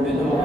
رب العالمين.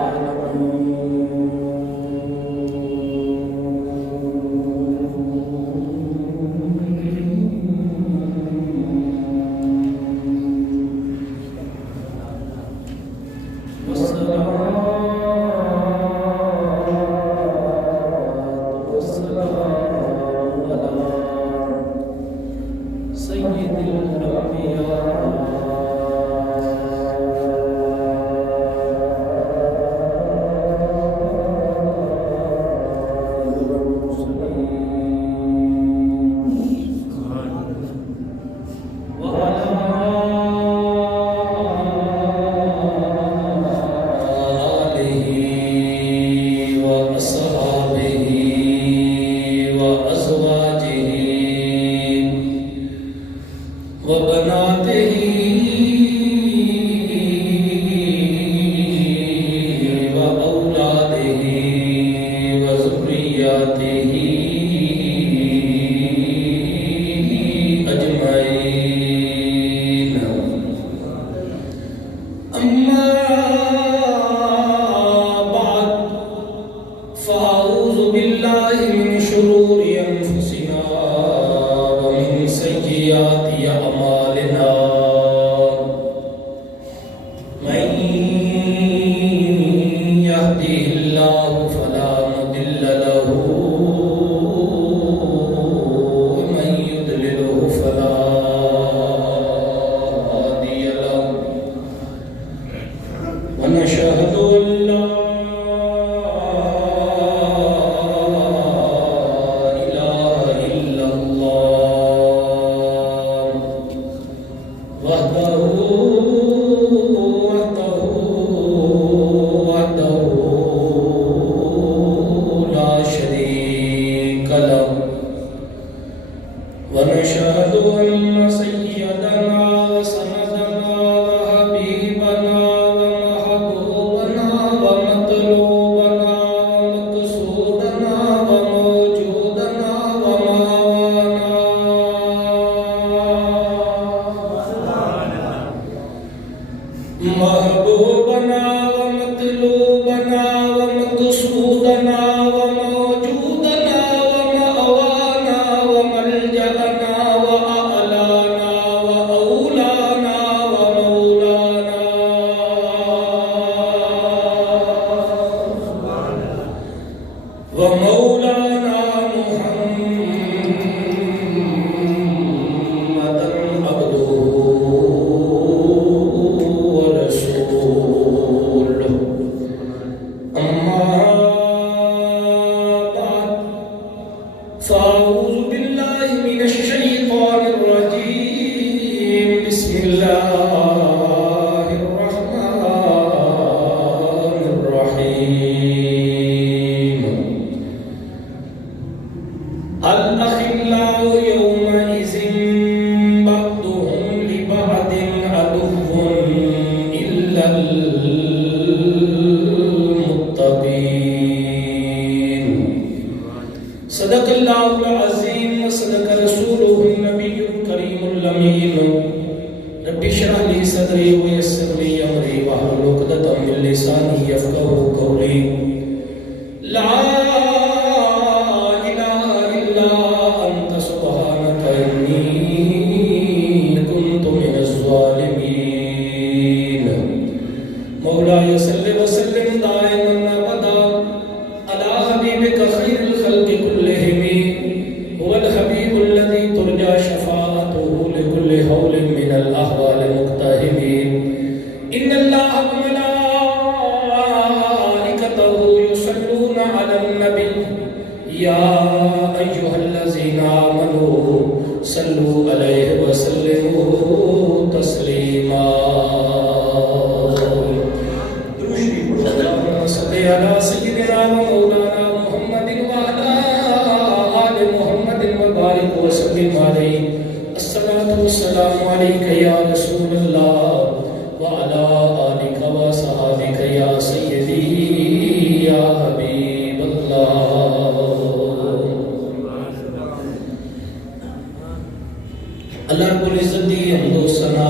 اللہ رب العزت دی حمد و ثنا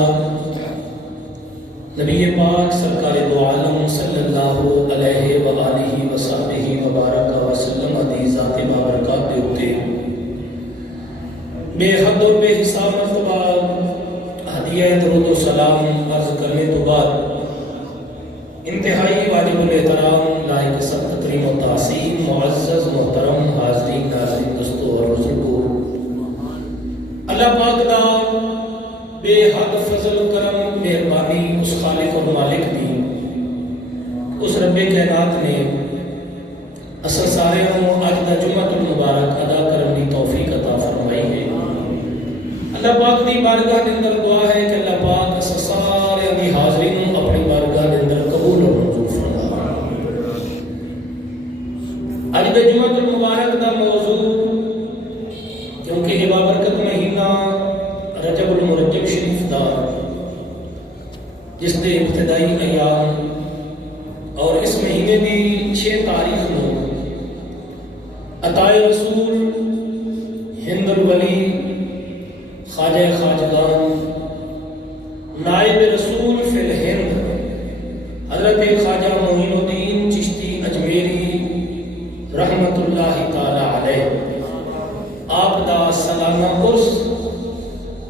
نبی پاک سرکار دو عالم صلی صلی اللہ علیہ وآلہ وصحبہ وبارک وسلم دی ذات بابرکات دے ہوتے بے حد اور بے حساب مرتبہ ہدیہ درود و سلام عرض کرنے تو بعد انتہائی واجب الاحترام لائق سب تکریم و تعظیم معزز محترم حاضرین ناظرین دوستو اور بزرگو، اللہ پاک دا بے حد فضل کرم مہربانی اس خالق اور مالک دی اس رب کائنات نے اصل سارے اج دا جمعہ المبارک ادا کرنے کی توفیق عطا فرمائی ہے۔ اللہ پاک دی بارگاہ کے اندر دعا ہے کہ اللہ پاک اصل سارے دی حاضرین اپنی بارگاہ کے اندر قبول اور منظور فرمائے۔ اج دے جمعہ المبارک دا موضوع کیونکہ یہ بابرکت مہینہ رجب المرجب شریف دا جس دے ابتدائی ایام اور اس مہینے دی 6 تاریخ نو عطائے رسول ہند الولی خواجہ خواجگان نائب رسول فی الہند حضرت خواجہ معین الدین چشتی اجمیری رحمت اللہ تعالی علیہ آپ دا سالانہ عرس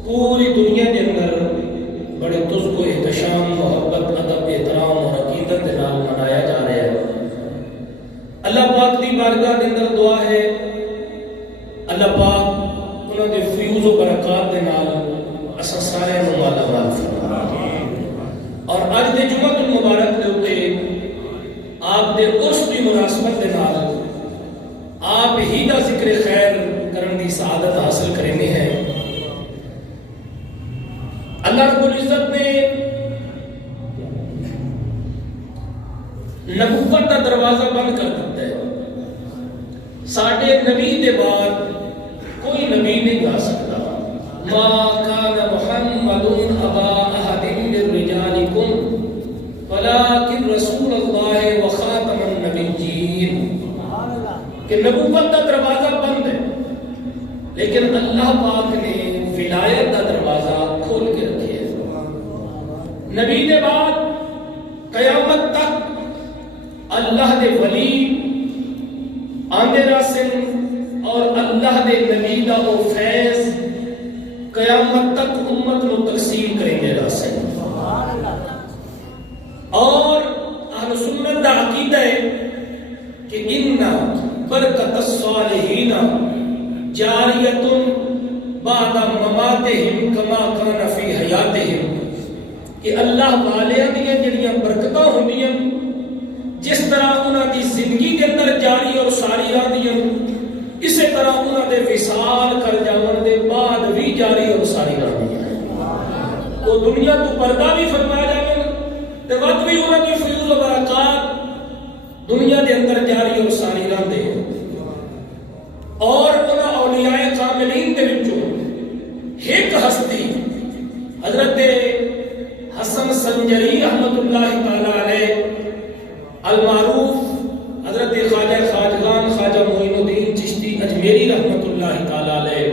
پوری دنیا کے اندر بڑے تزک و احتشام محبت ادب احترام اور عقیدت کے نال منایا جا رہا ہے۔ اللہ پاک دی بارگاہ کے اندر دعا ہے اللہ پاک انہوں دے فیوز و برکات دے نال اساں سارے نوں مالا مال فرمائے۔ اور اج دے جمعہ المبارک دے اوتے آپ دے عرس دی مناسبت دے نال آپ ہی دا ذکر خیر کرن دی سعادت حاصل کرنی ہے۔ اللہ رب العزت نے نبوت کا دروازہ بند کر دیتا ہے، ساڈے نبی دے بعد کوئی نبی نہیں آ سکتا۔ ما کان محمد ابا احد من رجالکم ولکن رسول اللہ وخاتم النبیین، کہ نبوت کا دروازہ بند ہے لیکن اللہ پاک نے ولایت کا دروازہ کھول کے رکھے ہے۔ نبی کے بعد قیامت تک اللہ دے ولی آندے راسن اور اللہ دے نبی دا او فیض قیامت تک امت نو تقسیم کریں گے راسن۔ اور اہل سنت دا عقیدہ ہے کہ ان برکت الصالحین جاریت بعد مماتہم کما کان فی حیاتہم، کہ اللہ والیاں دیاں جڑیاں برکتاں ہوندیاں جس طرح انہاں دی زندگی کے اندر جاری اور ساری رہندیاں اسی طرح انہاں دے وصال کر جاون دے بعد بھی جاری اور ساری رہندیاں۔ وہ دنیا تو پردہ بھی فرمایا جاوے تے وقت بھی انہاں دی فیوز و برکات دنیا دے اندر جاری اور ساری رہندے ہیں۔ اور انہاں اولیاء کاملین دے وچوں ایک ہستی حضرت حسن سنجری رحمت اللہ تعالی علیہ المعروف حضرت خواجہ خواجگان خواجہ معین الدین چشتی اجمیری رحمت اللہ تعالی علیہ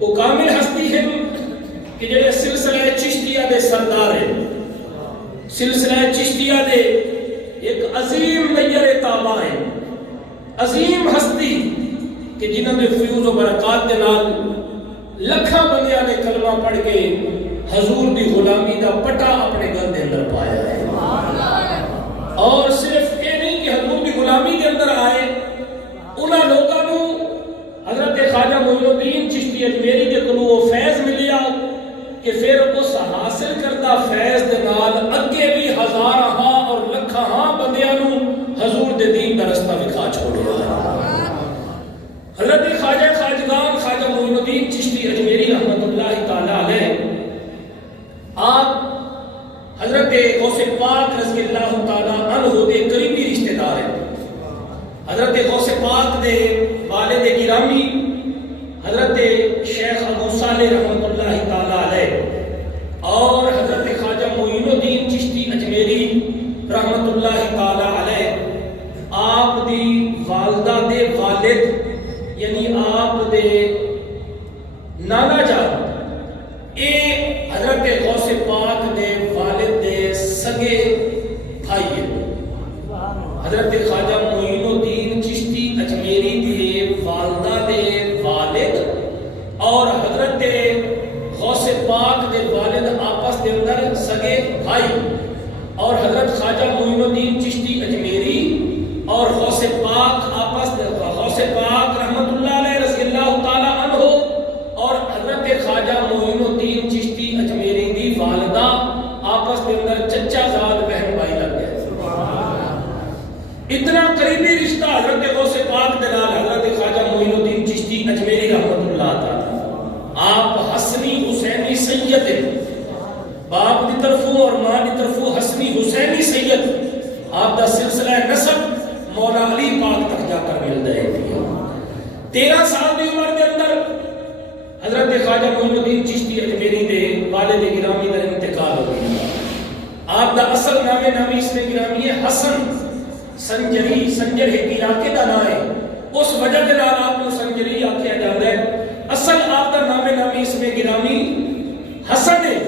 وہ کامل ہستی ہے کہ جڑے سلسلہ چشتیہ دے سردار ہیں، سلسلہ چشتیہ دے ایک عظیم نیر تابع ہے، عظیم ہستی کہ جنہوں نے فیوز و برکات کے نال لکھاں بندیاں نے کلمہ پڑھ کے حضور دی غلامی دا پٹا اپنے گل دے اندر پایا ہے۔ اور صرف یہ نہیں کہ حضور دی غلامی کے اندر آئے، انہاں لوگاں نوں حضرت خواجہ معین الدین چشتی اجمیری دے کولوں وہ فیض ملیا کہ پھر اس حاصل کردہ فیض دے نال اگے بھی ہزاراں اور لکھاں بندیاں نوں حضور دے دین دا رستہ وکھا چھوڑیا ہے۔ حضرت خواجہ خواجگان خواجہ معین الدین چشتی اجمیری رحمت اللہ تعالی علیہ آپ حضرت غوث پاک رضی اللہ تعالی عنہ دے قریبی رشتہ دار ہیں۔ حضرت غوث پاک دے والد گرامی حضرت شیخ ابو صالح رحمت اللہ تعالی علیہ اور حضرت خواجہ معین الدین چشتی اجمیری رحمت اللہ تعالی علیہ آپ دی والدہ دے والد یعنی آپ دے نانا جان اے حضرت غوث پاک دے والد دے سگے بھائی ہیں۔ پاک دے والد آپس دے اندر سگے بھائی، اور حضرت خواجہ معین الدین چشتی اجمیری اور غوث پاک آپس دے غوث پاک رحمت اللہ علیہ رضی اللہ تعالی عنہ اور حضرت خواجہ معین الدین چشتی اجمیری دی والدہ آپس دے اندر چچا زاد بہن بھائی لگ گئے۔ اتنا قریبی رشتہ حضرت غوث پاک دے نال حضرت خواجہ معین الدین چشتی اجمیری رحمت اللہ تعالی، آپ حسنی حسینی سید ہیں، باپ دی طرفوں اور ماں دی طرفوں حسنی حسینی سید، آپ دا سلسلہ نسب مولا علی پاک تک جا کر مل گئے تھے۔ 13 سال دی عمر کے اندر حضرت خواجہ معین الدین چشتی اجمیری دے والد گرامی دا انتقال ہو گیا۔ آپ دا اصل نام نامی اس میں گرامی ہے حسن سنجری، سنجر ایک علاقے دا نام ہے، اس وجہ کے نال آپ کو سنجری آکھیا جاتا ہے۔ اصل آپ دا نام نامی اس میں گرامی حسن ہے،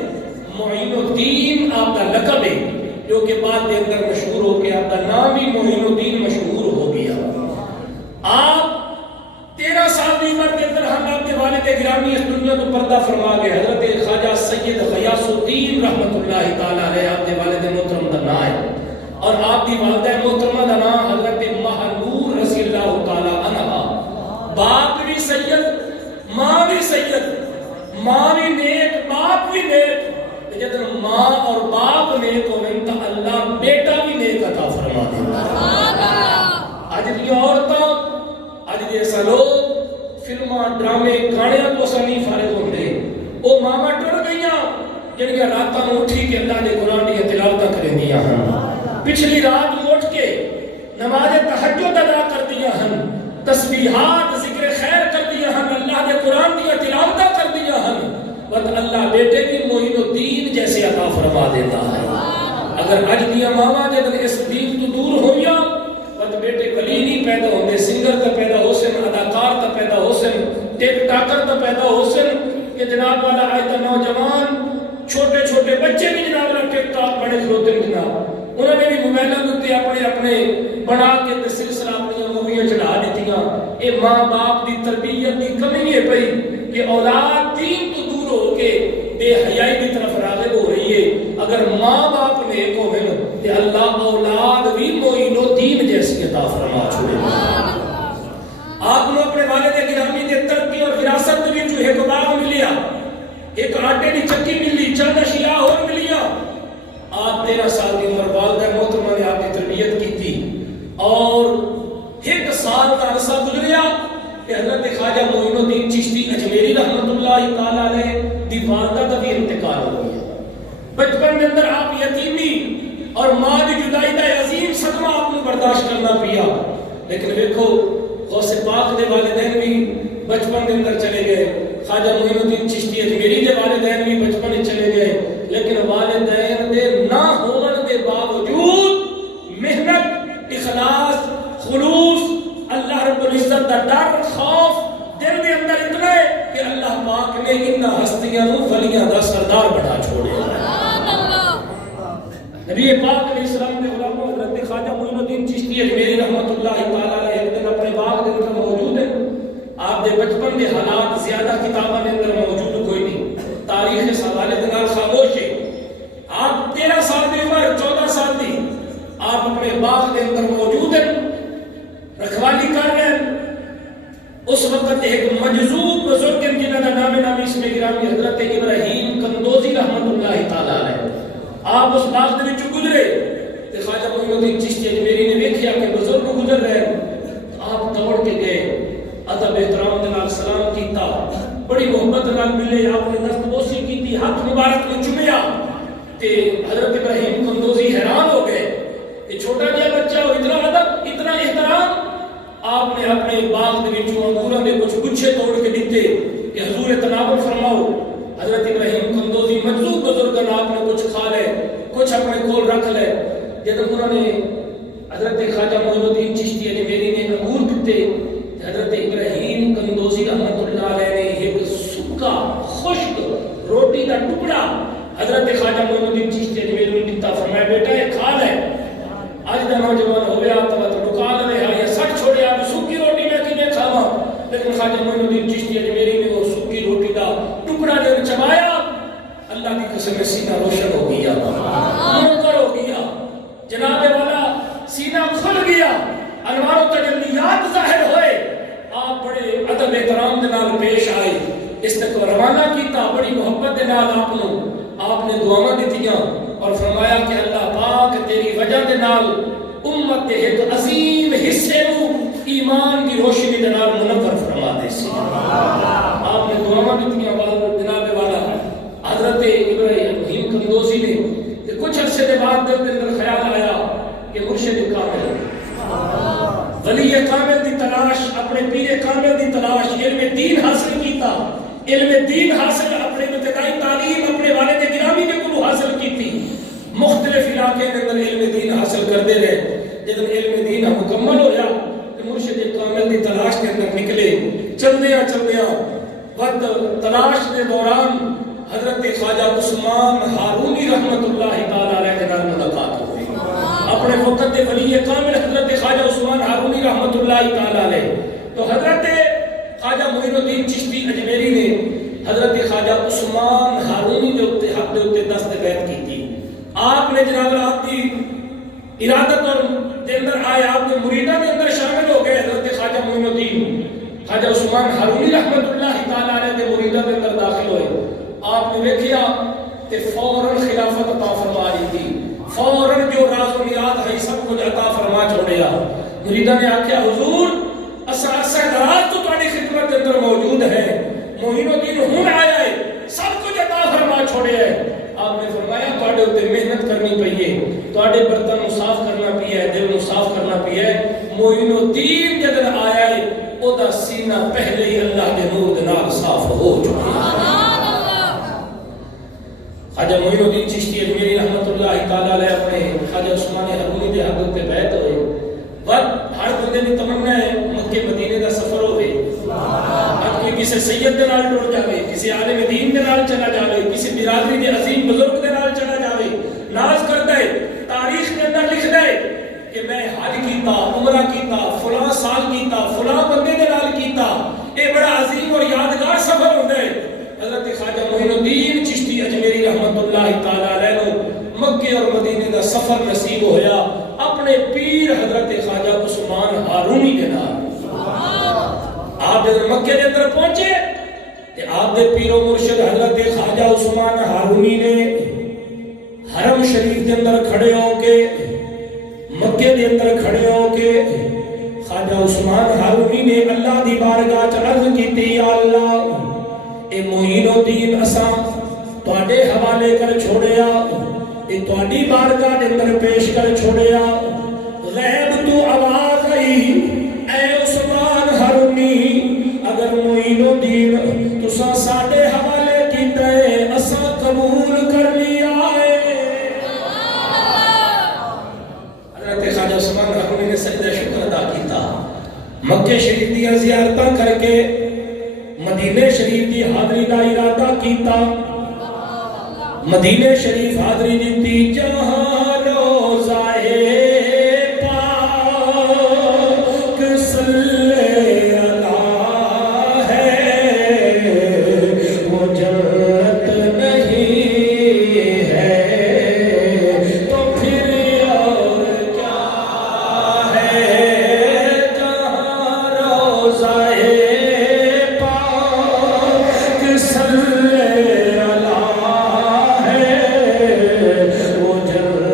معین الدین آپ دا لقب ہے، جو کہ بعد دے اندر مشہور ہو کے آپ دا نام ہی معین الدین مشہور ہو گیا۔ آپ 13 سال کی عمر کے اندر ہم آپ کے والد گرامی اس دنیا کو پردہ فرما گئے۔ حضرت خواجہ سید غیاث الدین رحمت اللہ تعالی علیہ آپ کے والد محترم دا نام ہے، اور آپ کی والدہ محترمہ دا نام حضرت مہنور رضی اللہ تعالی عنہ۔ باپ بھی سید، ماں بھی سید، ماں بھی نیک، باپ بھی نیک۔ جب ماں اور باپ نیک ہوئے تو اللہ بیٹا بھی نیک عطا فرما دیتا۔ آج دی عورتاں، آج دی ایسا لوگ فلماں، ڈرامے، گاڑیاں تو سنی فارغ ہوندے، وہ ماما ٹر گئیاں جنہاں راتاں اٹھی کے اللہ دے قرآن دی تلاوت کریں دیا ہن، پچھلی رات اٹھ کے نماز تہجد ادا کر دیا ہن، تسبیحات ذکر خیر کر دیا ہن، اللہ دے قرآن دی تلاوت کر دیا ہن، بس اللہ بیٹے بھی معین الدین جیسے عطا فرما دیتا ہے۔ اگر اج دیا ماما جب اس دین تو دور ہوئیاں بس بیٹے ولی نہیں پیدا ہوندے، سنگر تو پیدا ہو سن، اداکار تو پیدا ہو سن، ٹک ٹاکر تو پیدا ہو سن، کہ جناب والا آج تو نوجوان چھوٹے چھوٹے بچے بھی جناب والا ٹک ٹاک بڑے کھلوتے ہیں جناب، انہوں نے بھی موبائلوں کے اپنے اپنے بنا کے سلسلہ اپنی موویاں چڑھا دیتیاں۔ یہ ماں باپ دی تربیت دی کمی ہے پئی کہ اولاد دین تو دور ہو کے بے حیائی کی طرف راغب ہو رہی ہے۔ اگر ماں باپ نیک ہوئے تو اللہ اولاد بھی معین الدین جیسی عطا فرما چھوڑے۔ آپ نے اپنے والد گرامی کے ترقی اور وراثت میں جو ایک باغ ملیا، ایک آٹے کی چکی ملی، چند اشیاء اور ملیا۔ آپ 13 سال کی عمر والدہ محترمہ نے آپ کی تربیت کی تھی، اور 1 سال کا عرصہ گزریا کہ حضرت خواجہ معین الدین چشتی اجمیری رحمت اللہ تعالی علیہ دی والدہ کا بھی انتقال ہو گیا۔ بچپن کے اندر آپ یتیمی اور ماں کی جدائی کا عظیم صدمہ آپ کو برداشت کرنا پیا، لیکن دیکھو غوث پاک دے والدین بھی بچپن کے اندر چلے گئے، خواجہ معین الدین چشتی اجمیری دے والدین بھی بچپن میں چلے گئے، لیکن والدین دے نہ ہون دے باوجود محنت، اخلاص، خلوص، اللہ رب العزت دا ڈر، خوف دل دے اندر اتنا ہے کہ اللہ پاک نے ان ہستیاں نو ولیاں دا سردار بنا چھوڑیا۔ نبی پاک علیہ السلام نے غلاموں حضرت خواجہ معین الدین چشتی اجمیری رحمت اللہ تعالی علیہ ایک دن اپنے باغ دے اندر موجود ہے۔ آپ دے بچپن دے حالات زیادہ کتاباں دے اندر موجود کوئی نہیں، تاریخ اس حوالے دے نال خاموش ہے۔ آپ 13 سال دی عمر، 14 سال دی، آپ اپنے باغ دے اندر موجود ہیں، رکھوالی کر رہے ہیں۔ اس وقت ایک مجذوب بزرگ جنہاں کا نام نامی اس میں گرامی حضرت ابراہیم کندوزی رحمت اللہ تعالی علیہ، آپ اس باغ دے وچوں گزرے تے خواجہ معین الدین چشتی اجمیری نے ویکھیا کہ بزرگ گزر رہے ہیں، آپ دوڑ کے گئے، ادب احترام دے نال سلام کیتا، بڑی محبت نال ملے، آپ نے دست بوسی کیتی، ہاتھ مبارک میں چومیا تے حضرت ابراہیم کندوزی حیران ہو گئے کہ چھوٹا جہا بچہ ہو، اتنا ادب، اتنا احترام۔ آپ نے اپنے باغ دے وچوں انگوراں دے کچھ گچھے توڑ کے دیتے کہ حضور تناول فرماؤ۔ حضرت ابراہیم کندوزی مجذوب بزرگن آپ نے کچھ کھا لے، کچھ اپنے کول رکھ لے۔ جب انہوں نے حضرت خواجہ معین الدین چشتی اجمیری نے انگور دیتے، حضرت ابراہیم کندوزی رحمت اللہ علیہ نے ایک سکا خشک روٹی کا ٹکڑا حضرت خواجہ معین الدین چشتی اجمیری نے دیتا، فرمایا بیٹا یہ کھا لے، آج دا نوجوان ہو گیا تو ٹکا لے، یہ سچ چھوڑے آپ سکی روٹی میں کیویں کھاواں؟ لیکن خواجہ معین الدین چشتی اجمیری نے وہ سکی روٹی کا ٹکڑا جب چبایا سے میں سینہ روشن ہو گیا، منور ہو گیا، جناب والا سینہ کھل گیا، انوار و تجلیات ظاہر ہوئے، آپ بڑے ادب احترام دے نال پیش آئے، استقبال روانہ کیتا، بڑی محبت دے نال آپ نے دعاواں دتیاں اور فرمایا کہ اللہ پاک تیری وجہ دے نال امت دے ایک عظیم حصے نو ایمان کی روشنی دے نال منور فرما دے سی۔ آپ نے دعاواں دتیاں، جناب والا حضرت ابراہیم قندوزی نے تے کچھ عرصے دے بعد دل دے اندر خیال آیا کہ مرشد کامل، ولی کامل دی تلاش، اپنے پیر کامل دی تلاش، علم دین حاصل کیتا، علم دین حاصل، اپنے ابتدائی تعلیم اپنے والد گرامی نے کو حاصل کیتی، مختلف علاقے کے اندر علم دین حاصل کرتے رہے، جب علم دین مکمل ہویا تو مرشد کامل دی تلاش کے اندر نکلے، چلدیاں وقت تلاش کے دوران حضرت خواجہ عثمان ہارونی رحمت اللہ تعالی علیہ کے نام ملاقات ہوئی، اپنے وقت کے ولی کامل حضرت خواجہ عثمان ہارونی رحمت اللہ تعالی علیہ، تو حضرت خواجہ معین الدین چشتی اجمیری نے حضرت خواجہ عثمان ہارونی کے حق دے دست بیعت کی تھی، آپ نے جناب آپ کی ارادت اور دے اندر آئے، آپ کے مریدہ کے اندر شامل ہو گئے، حضرت خواجہ معین الدین خواجہ عثمان ہارونی رحمت اللہ تعالی علیہ کے مریدہ کے اندر داخل ہوئے، آپ نے دیکھیا کہ فوراً خلافت عطا فرما دی تھی، فوراً جو راز و نیات ہے سب کچھ عطا فرما چھوڑیا، مریدہ نے آکھیا حضور عرصہ دراز تو تہاڈی خدمت کے اندر موجود ہے، معین الدین ہن آیا ہے، سب کچھ عطا فرما چھوڑیا ہے، آپ نے فرمایا تہاڈے اوتے محنت کرنی پئی ہے، تہاڈے برتن صاف کرنا پیا ہے، دل نو صاف کرنا پیا ہے، معین الدین جدن آیا ہے او دا سینہ پہلے ہی اللہ دے نور دے نال صاف ہو چکا ہے۔ خواجہ معین الدین چشتی اجمیری رحمت اللہ تعالی علیہ اپنے خواجہ عثمان ہارونی دے حق تے بیعت ہوئے، وقت ہر بندے دی تمنا ہے مکے مدینے دا سفر ہوئے، اب کوئی کسی سید دے نال ٹر جاوے، کسی عالم دین دے نال چلا جاوے، کسی برادری دے عظیم بزرگ دے نال چلا جاوے، ناز کرتا ہے، تاریخ کے اندر لکھ دے کہ میں حج کیتا، عمرہ کیتا، فلاں سال کیتا، فلاں بندے دے نال کیتا، اے بڑا عظیم اور یادگار سفر ہوتا ہے۔ حضرت خواجہ معین الدین چشتی اجمیری رحمت اللہ تعالی علیہ نو مکے اور مدینے دا سفر نصیب ہویا اپنے پیر حضرت خواجہ عثمان ہارونی کے نال۔ آپ جب مکے کے اندر پہنچے کہ آپ دے پیر و مرشد حضرت خواجہ عثمان ہارونی نے حرم شریف کے اندر کھڑے ہو کے، مکے کے اندر کھڑے ہو کے خواجہ عثمان ہارونی نے اللہ دی بارگاہ چ عرض کیتی، یا اللہ اے معین الدین اساں تواڈے حوالے کر چھوڑیا، اے تواڈی بارگاہ دے اندر پیش کر چھوڑیا، غیب تو آواز آئی اے عثمان ہارونی اگر معین الدین تساں ساڈے حوالے کیتا ہے اساں قبول کر لیا ہے۔ حضرت خواجہ عثمان ہارونی نے سجدہ شکر ادا کیتا، مکے شریف دی زیارتاں کر کے مدینے شریف دی حاضری دا ارادہ کیتا، مدینے شریف حاضری دیتی، جہاں روزائے پاک صلی اللہ ہے وہ جنت نہیں ہے تو پھر اور کیا ہے، جہاں روزائے صلی اللہ ہے وہ جنت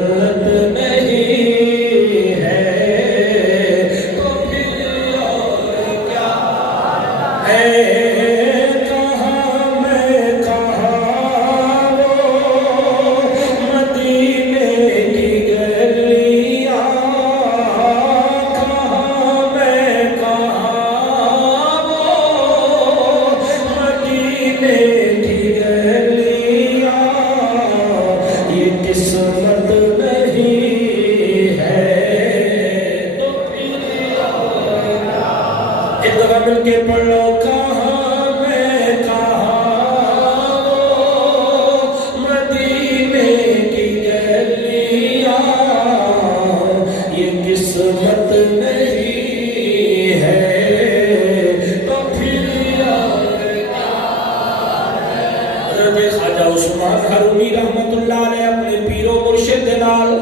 سلطان حرومی رحمت اللہ علیہ اپنے پیر و مرشد دے نال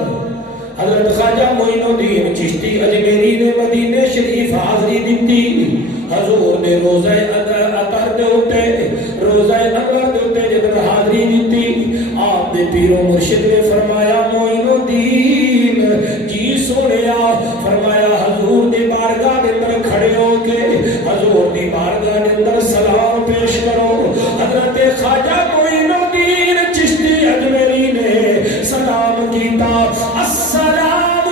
حضرت خواجہ معین الدین چشتی اجمیری نے مدینہ شریف حاضری دیتی حضور نے روزہ اطہر دے اتے روزہ انور دے اتے جب حاضری دیتی آپ نے پیر و مرشد نے فرمایا معین الدین جی سنیا فرمایا حضور دی بارگاہ دے اندر کھڑے ہو کے حضور دی بارگاہ دے اندر سلام پیش کرو حضرت خواجہ معین الدین چشتی اجمیری نے سلام کیتا السلام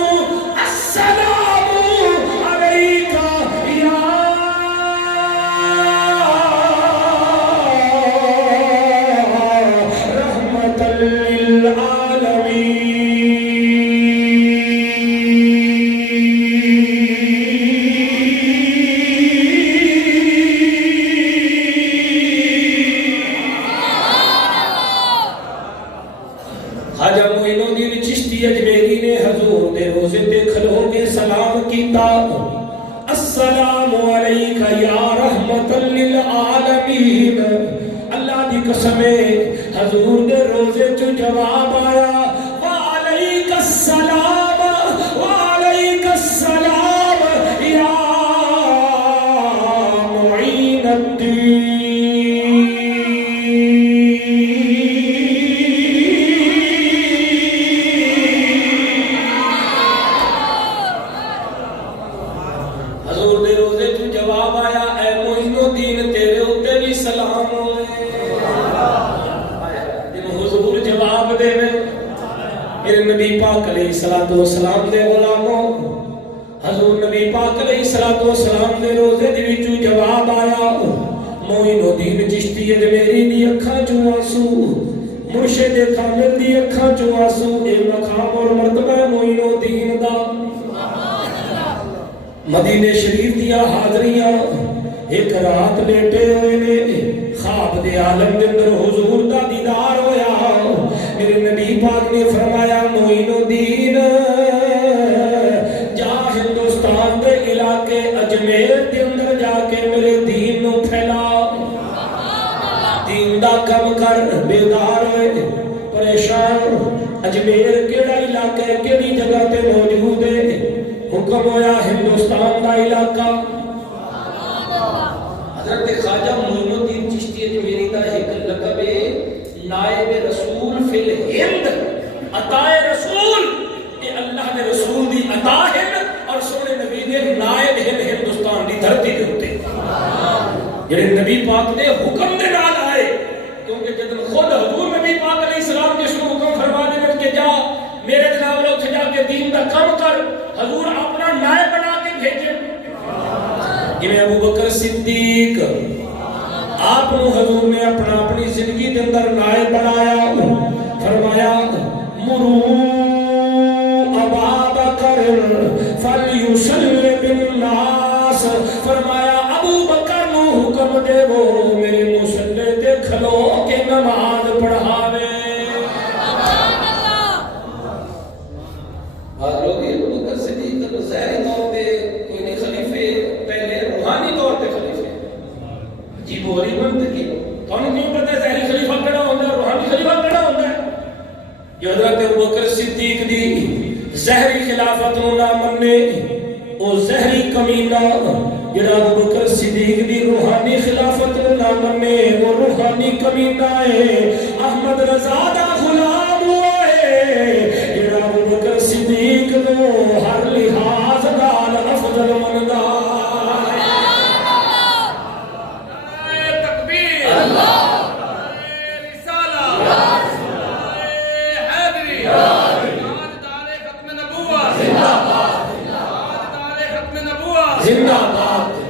السلام علیکہ یا رحمت للعالمین خواجہ معین الدین چشتی اجمیری نے حضور دے روزے تے کھلو کے سلام کیتا السلام علیکہ یا رحمت للعالمین اللہ دی قسم حضور دے روزے چو جواب آیا وعلیک السلام وعلیک السلام یا معین الدین حضور دے روزے تو جواب آیا اے معین الدین تیرے اوتے بھی سلام ہوئے حضور جواب دے میرے نبی پاک علیہ السلام دے غلاموں حضور نبی پاک علیہ السلام دے روزے دے وچوں جواب آیا معین الدین چشتی اجمیری دی اکھاں چوں آنسو مرشد کامل دی اکھاں چوں آنسو اے مقام اور مرتبہ معین الدین دا مدینہ شریف دیا حاضریاں ایک رات لیٹے ہوئے نے خواب دے عالم دے اندر حضور دا دیدار ہویا میرے نبی پاک نے فرمایا معین الدین جا ہندوستان دے علاقے اجمیر دے اندر جا کے میرے دین نو پھیلا دین دا کم کر بیدار ہوئے پریشان اجمیر کیڑا علاقہ ہے کیڑی جگہ تے موجود ہے حکم ہویا ہندوستان دا علاقہ حضرت خواجہ معین الدین چشتی اجمیری دا ایک لقب نائب رسول فی الہند عطا رسول اے اللہ نے رسول دی عطا ہے اور سونے نبی دے نائب ہندوستان دی دھرتی دے ہوتے جڑے نبی پاک نے حکم دے نال آئے کیونکہ جب خود حضور نبی پاک علیہ السلام جس کو حکم فرما دے کہ جا میرے جناب لوگ سے جا کے دین دا کام کر حضور اپنا نائب بنا کے بھیجے جنہیں ابو بکر صدیق آپ نے حضور نے اپنی زندگی کے اندر نائب بنایا فرمایا مرو ابا بکر فلیصلی بالناس فرمایا ابو بکر نو حکم دے وہ میرے مصلی تے کھلو کے نماز پڑھاوے ظاہری طور پہ کوئی نہیں خلیفے پہلے روحانی طور پہ خلیفے عجیب و غریب منطقی کون کیوں پتہ ہے ظاہری خلیفہ کڑا ہوتا ہے روحانی خلیفہ کڑا ہوتا ہے جو حضرت ابوبکر صدیق دی ظاہری خلافت نو نہ مننے او ظاہری کمینہ جڑا ابوبکر صدیق دی روحانی خلافت نو نہ مننے وہ روحانی کمینہ ہے احمد رضا دا غلام ہوا ہے جڑا ابوبکر صدیق نو ہر لحاظ نال افضل مندا تکبیر اللہ رسالہ حیدری تاجدار ختم نبوت زندہ باد تاجدار ختم نبوت زندہ باد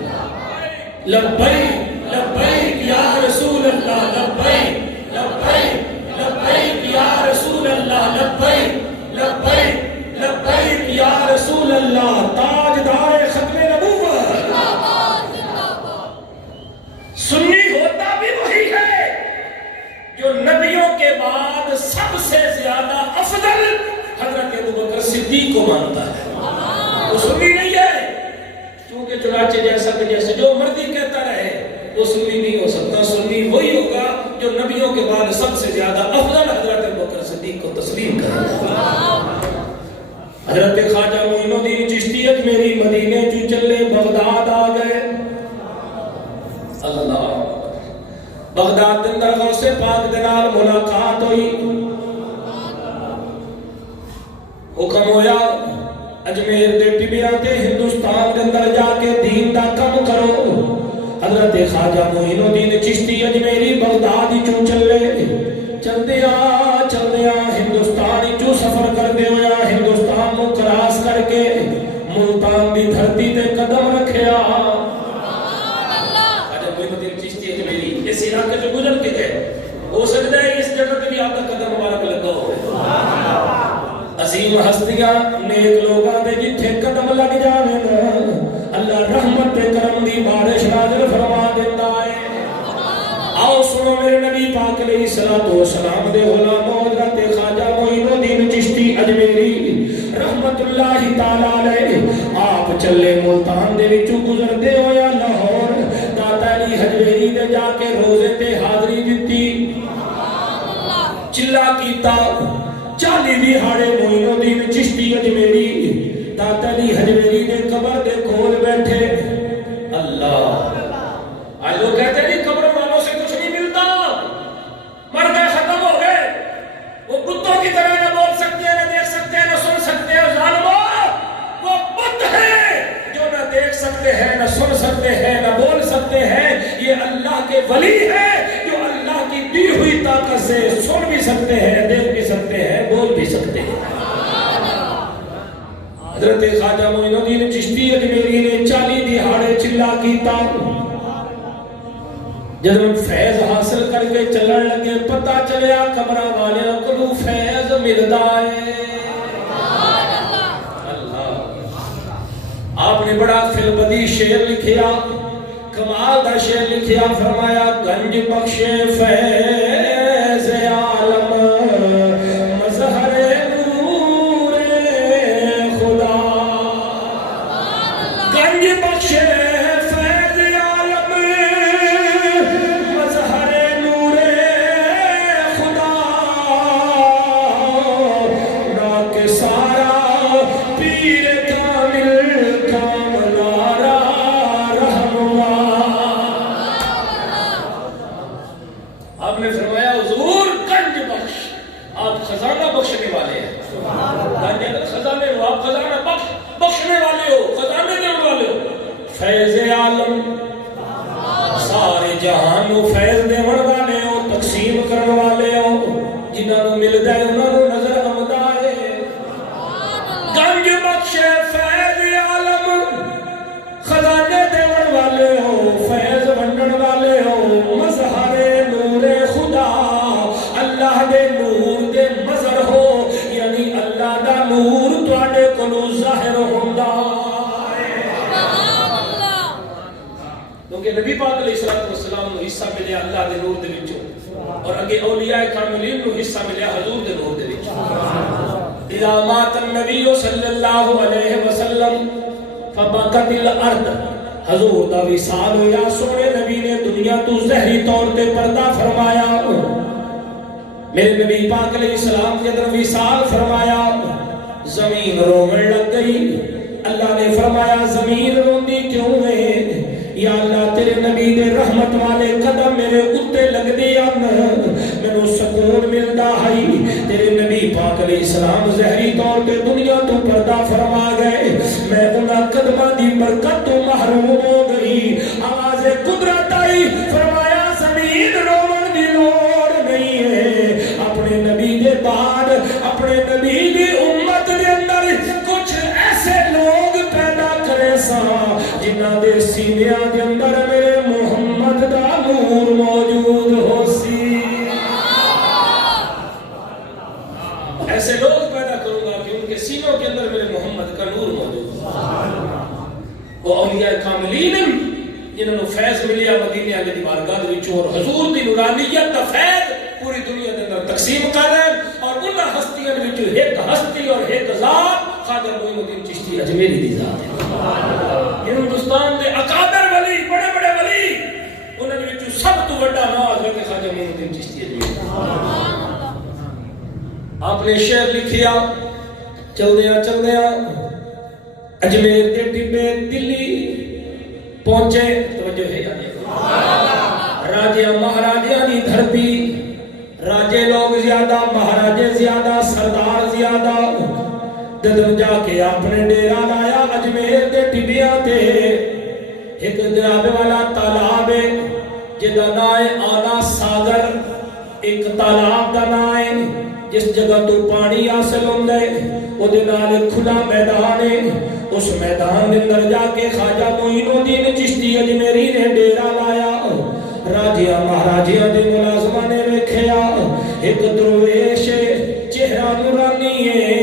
لبیک لبیک یا رسول اللہ لبیک لبیک لبیک یا رسول اللہ لبیک لبیک لبیک یا رسول اللہ تاجدار ختم نبوت سنی ہوتا بھی وہی ہے جو نبیوں کے بعد سب سے زیادہ افضل حضرت ابوبکر صدیق کو مانتا ہے وہ سنی نہیں ہے کیونکہ چنانچہ جیسا کہ جیسے جو مرضی کہتا رہے وہ سنی نہیں ہو سکتا سنی وہی ہوگا جو نبیوں کے بعد بعد سب سے زیادہ افضل حضرت ابوبکر صدیق کو تسلیم کریں. حضرت خواجہ معین الدین چشتی اجمیری مدینے چو چلے بغداد آ گئے. اللہ بغداد کے اندر غوث پاک دے نال ملاقات ہوئی. حکم ہویا اجمیر دے ٹبیاں تے ہندوستان دے اندر جا کے دین دا کم کرو. حضرت خواجہ معین الدین چشتی اجمیری بغداد چوں چلے. چلدیا ہندوستان چوں سفر کردے ہویا ہندوستان کو کراس کر کے ملتان دی دھرتی تے قدم رکھیا. خواجہ معین الدین چشتی اجمیری اس علاقے سے گزر کے گئے. ہو سکتا ہے اس جگہ پہ بھی آپ کا قدم مبارک لگا ہو. عظیم ہستیاں نیک لوگاں دے جتھے قدم لگ جاویں اللہ رحمت تے کرم دی بارش نازل فرما دیتا ہے. آؤ سنو میرے نبی پاک علیہ الصلوۃ والسلام دے غلاموں حضرت خواجہ معین الدین چشتی اجمیری رحمت اللہ تعالی علیہ آپ چلے ملتان دے وچوں گزردے ہویا لاہور داتا علی حجویری دے جا کے روزے تے حاضری دتی. چلا کیتا 40 دہاڑے معین الدین چشتی اجمیری داتا علی حجویری دے قبر دے کھول بیٹھے. اللہ آج لوگ کہتے ہیں قبر والوں سے کچھ نہیں ملتا, مر گئے ختم ہو گئے, وہ بتوں کی طرح نہ بول سکتے ہیں نہ دیکھ سکتے ہیں نہ سن سکتے ہیں. ظالموں وہ بت ہیں جو نہ دیکھ سکتے ہیں نہ سن سکتے ہیں نہ بول سکتے ہیں. یہ اللہ کے ولی ہیں جو اللہ کی دی ہوئی طاقت سے سن بھی سکتے ہیں دیکھ بھی سکتے ہیں بول بھی سکتے ہیں. حضرت خواجہ معین الدین چشتی اجمیری نے 40 دہاڑے چلا کیتا. جب فیض حاصل کر کے چلن لگے پتہ چلیا قبر والے کو فیض ملدا ہے. اللہ آپ نے بڑا فلبدی شعر لکھیا, کمال دا شعر لکھیا, فرمایا گنج بخش فیض عالم مظہر نور خدا. گنج بخش فیض عالم مظہر نور خدا. نا کے سارا پیر کامل کاملارا رہنما. آپ نے فرمایا حضور گنج بخش, آپ خزانہ بخشنے والے ہیں. گنج خزانے ہو, آپ خزانہ بخشنے والے ہو, خزانے دینے والے ہو. فیض عالم سارے جہان کو فیض دیون والے ہو, تقسیم کرنے والے ہو. جنہاں نو ملدا ہے انہاں نو نظر آوندا ہے. گنج بخش فیض عالم خزانے دیون والے ہو, فیض ونڈن والے ہو. مظہر نور خدا, اللہ دے نور دے مظہر ہو, یعنی اللہ دا نور تواڈے کولوں ظاہر ہوندا ہے. کیونکہ نبی پاک علیہ الصلوۃ والسلام نو حصہ ملیا اللہ دے نور دے وچوں, اور اگے اولیاء کاملین نو حصہ ملیا حضور دے نور دے وچوں. اذا مات النبی صلی اللہ علیہ وسلم فبقت الارض, حضور دا وصال ہویا, سونے نبی نے دنیا تو ظاہری طور تے پردہ فرمایا. میرے نبی پاک علیہ السلام کے در وصال فرمایا, زمین رومن لگ گئی. اللہ نے فرمایا زمین روندی کیوں ہے؟ یا اللہ تیرے نبی دے رحمت والے قدم میرے اتے لگ دیا, میں سکون ملتا ہے. تیرے نبی پاک علیہ السلام ظاہری طور پہ دنیا تو پردہ فرما گئے, میں انہاں قدمہ دی برکت تو محروم ہو گئی. آواز قدرت آئی, فرمایا زمین رومن دی لوڑ نہیں ہے. اپنے نبی دے بعد اپنے نبی دی امت دے اندر کچھ ایسے لوگ پیدا کرے سا جنہاں دے سینیاں دے اندر میرے محمد دا نور موجود ہو سی. ایسے لوگ پیدا کروں گا کہ ان کے سینوں کے اندر میرے محمد کا نور موجود ہے. وہ اولیاء کاملین جنہوں نے فیض ملیا مدینہ دی بارگاہ دے وچوں, اور حضور دی نورانیت دا فیض پوری دنیا دے اندر تقسیم کر رہے ہیں. اور انہاں ہستیاں وچوں ایک ہستی اور ایک ذات خواجہ معین الدین چشتی اجمیری دی ذات ہے. ہندوستان دے اکابر ولی, بڑے بڑے ولی, انہاں دے وچوں سب تو بڑا نام حضرت خواجہ معین الدین چشتی اجمیری. آپ نے شعر لکھیا چلدیا اجمیر کے ٹبے دلی پہنچے، توجہ ہے یعنی راجے مہاراجے دی دھرتی، راجے لوگ زیادہ، مہاراجے زیادہ، سردار زیادہ، جدوں جا کے اپنے ڈیرا لایا اجمیر دے ٹبیاں تے ایک جناب والا تالاب ہے جدا نام ہے آلا ساگر، ایک تالاب دا نام ہے جس جگہ تو پانی حاصل ہوندا ہے، او دے نال کھلا میدان ہے، اس میدان دے اندر جا کے خواجہ معین الدین چشتی اجمیری نے ڈیرا لایا، راجیاں مہاراجیاں دے ملازماں نے ویکھیا ایک درویش چہرہ نورانی ہے،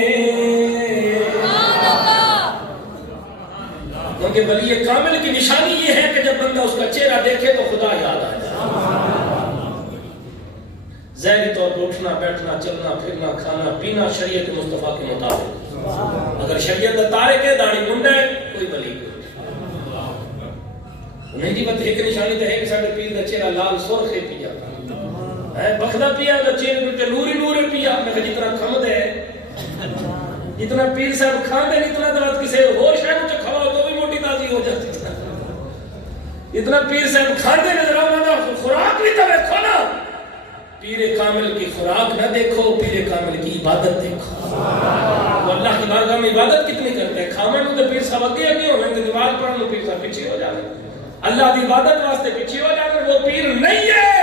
کیونکہ ولی کامل کی نشانی یہ ہے کہ جب بندہ اس کا چہرہ دیکھے تو خدا یاد آ جائے۔ ظاہری طور پر اٹھنا بیٹھنا چلنا پھرنا کھانا پینا شریعت مصطفیٰ کے مطابق، اگر شریعت تارک ہے داڑھی منڈا ہے کوئی ولی نہیں جی، بات ایک نشانی تو ہے کہ ساڑھے پیر دا چہرہ لال سرخ پیا بخدا پیا دا چہرہ پہ نوری نوری پیا، میں کہا جتنا کھمد ہے جتنا پیر صاحب کھاندے اتنا دوات کسے اور شاید مجھے کھواؤ تو بھی موٹی تازی ہو جاتی، اتنا پیر صاحب کھاندے نظر آمدہ خوراک بھی تو رکھو نا، پیر کامل کی خوراک نہ دیکھو، پیر کامل کی عبادت دیکھو، اللہ کی بارگاہ میں عبادت کتنی کرتے ہیں، کھامن تو پیر صاحب اگے اگے ہوئے ہیں، نماز پڑھنے پیر صاحب پیچھے ہو جانے، اللہ کی عبادت واسطے پیچھے ہو جانے، وہ پیر نہیں ہے،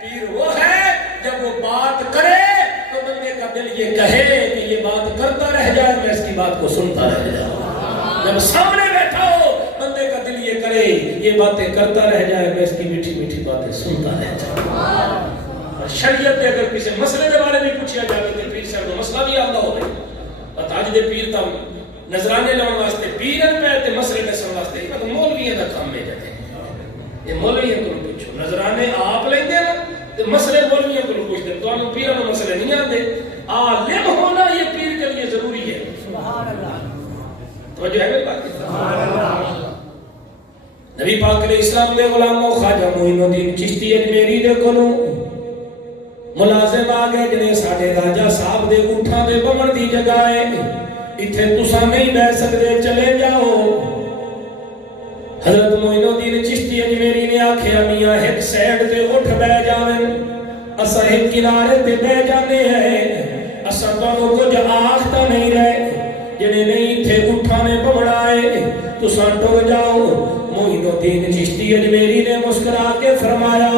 پیر وہ ہے جب وہ بات کرے تو بندے کا دل یہ کہے کہ یہ بات کرتا رہ جائے میں اس کی بات کو سنتا رہ جاؤں، جب سامنے بیٹھا ہو بندے کا دل یہ کرے یہ باتیں کرتا رہ جائے میں اس کی میٹھی میٹھی باتیں سنتا رہ جاؤں۔ شریعت دے اگر کسی مسئلے کے بارے میں پوچھا جائے تو پیر صاحب کو مسئلہ بھی آتا ہو رہے اور آج دے پیر تا نظرانے لاؤں واسطے پیرن پہ تے مسئلے میں سن واسطے یہ تو مولویوں دا کام میں جاتے ہیں، یہ مولویوں کو پوچھو، نظرانے آپ لیں گے نا تے مسئلے مولویوں کو پوچھتے ہیں، تو انہوں پیرن مسئلے نہیں آتے، عالم ہونا یہ پیر کے لیے ضروری ہے، توجہ ہے میرے بات؟ نبی پاک علیہ السلام دے غلاموں خواجہ معین الدین چشتی اجمیری دے کولوں ملازم آگے جنہیں ساڑھے راجہ صاحب دے اٹھا دے بمن دی جگائے اتھے تسا نہیں بہ سکتے چلے جاؤ، حضرت معین الدین چشتی اجمیری نے آکھیا میاں ایک سیڈ تے اٹھ بہ جاویں، اسا ایک کنارے تے بہ جانے ہیں، اسا تو کچھ آختا نہیں رہے، جنہیں نہیں تھے اٹھانے بمڑائے تسا ٹو جاؤ۔ معین الدین چشتی اجمیری نے مسکرا کے فرمایا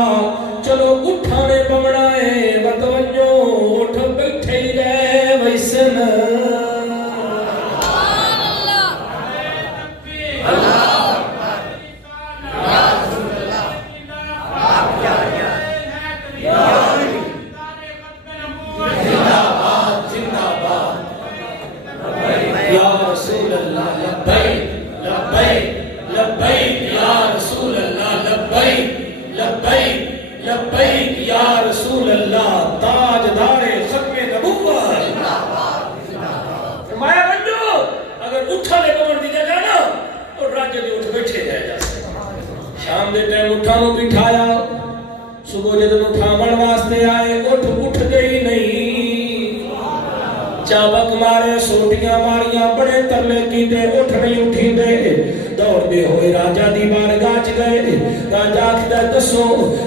چلو اٹھانے بمڑائے بتوجو اٹھ بیٹھے ہی رہے ویسن شام دے ٹائم اٹھانوں بٹھایا، صبح جدن اٹھامن واسطے آئے اٹھ گئی نہیں، چابک مارے سوٹیاں ماریاں بڑے ترلے کیتے اٹھ نہیں اٹھی دے، دوڑ دے ہوئے راجہ دی بارگاہ چ گئے، راجہ آکھدا دسو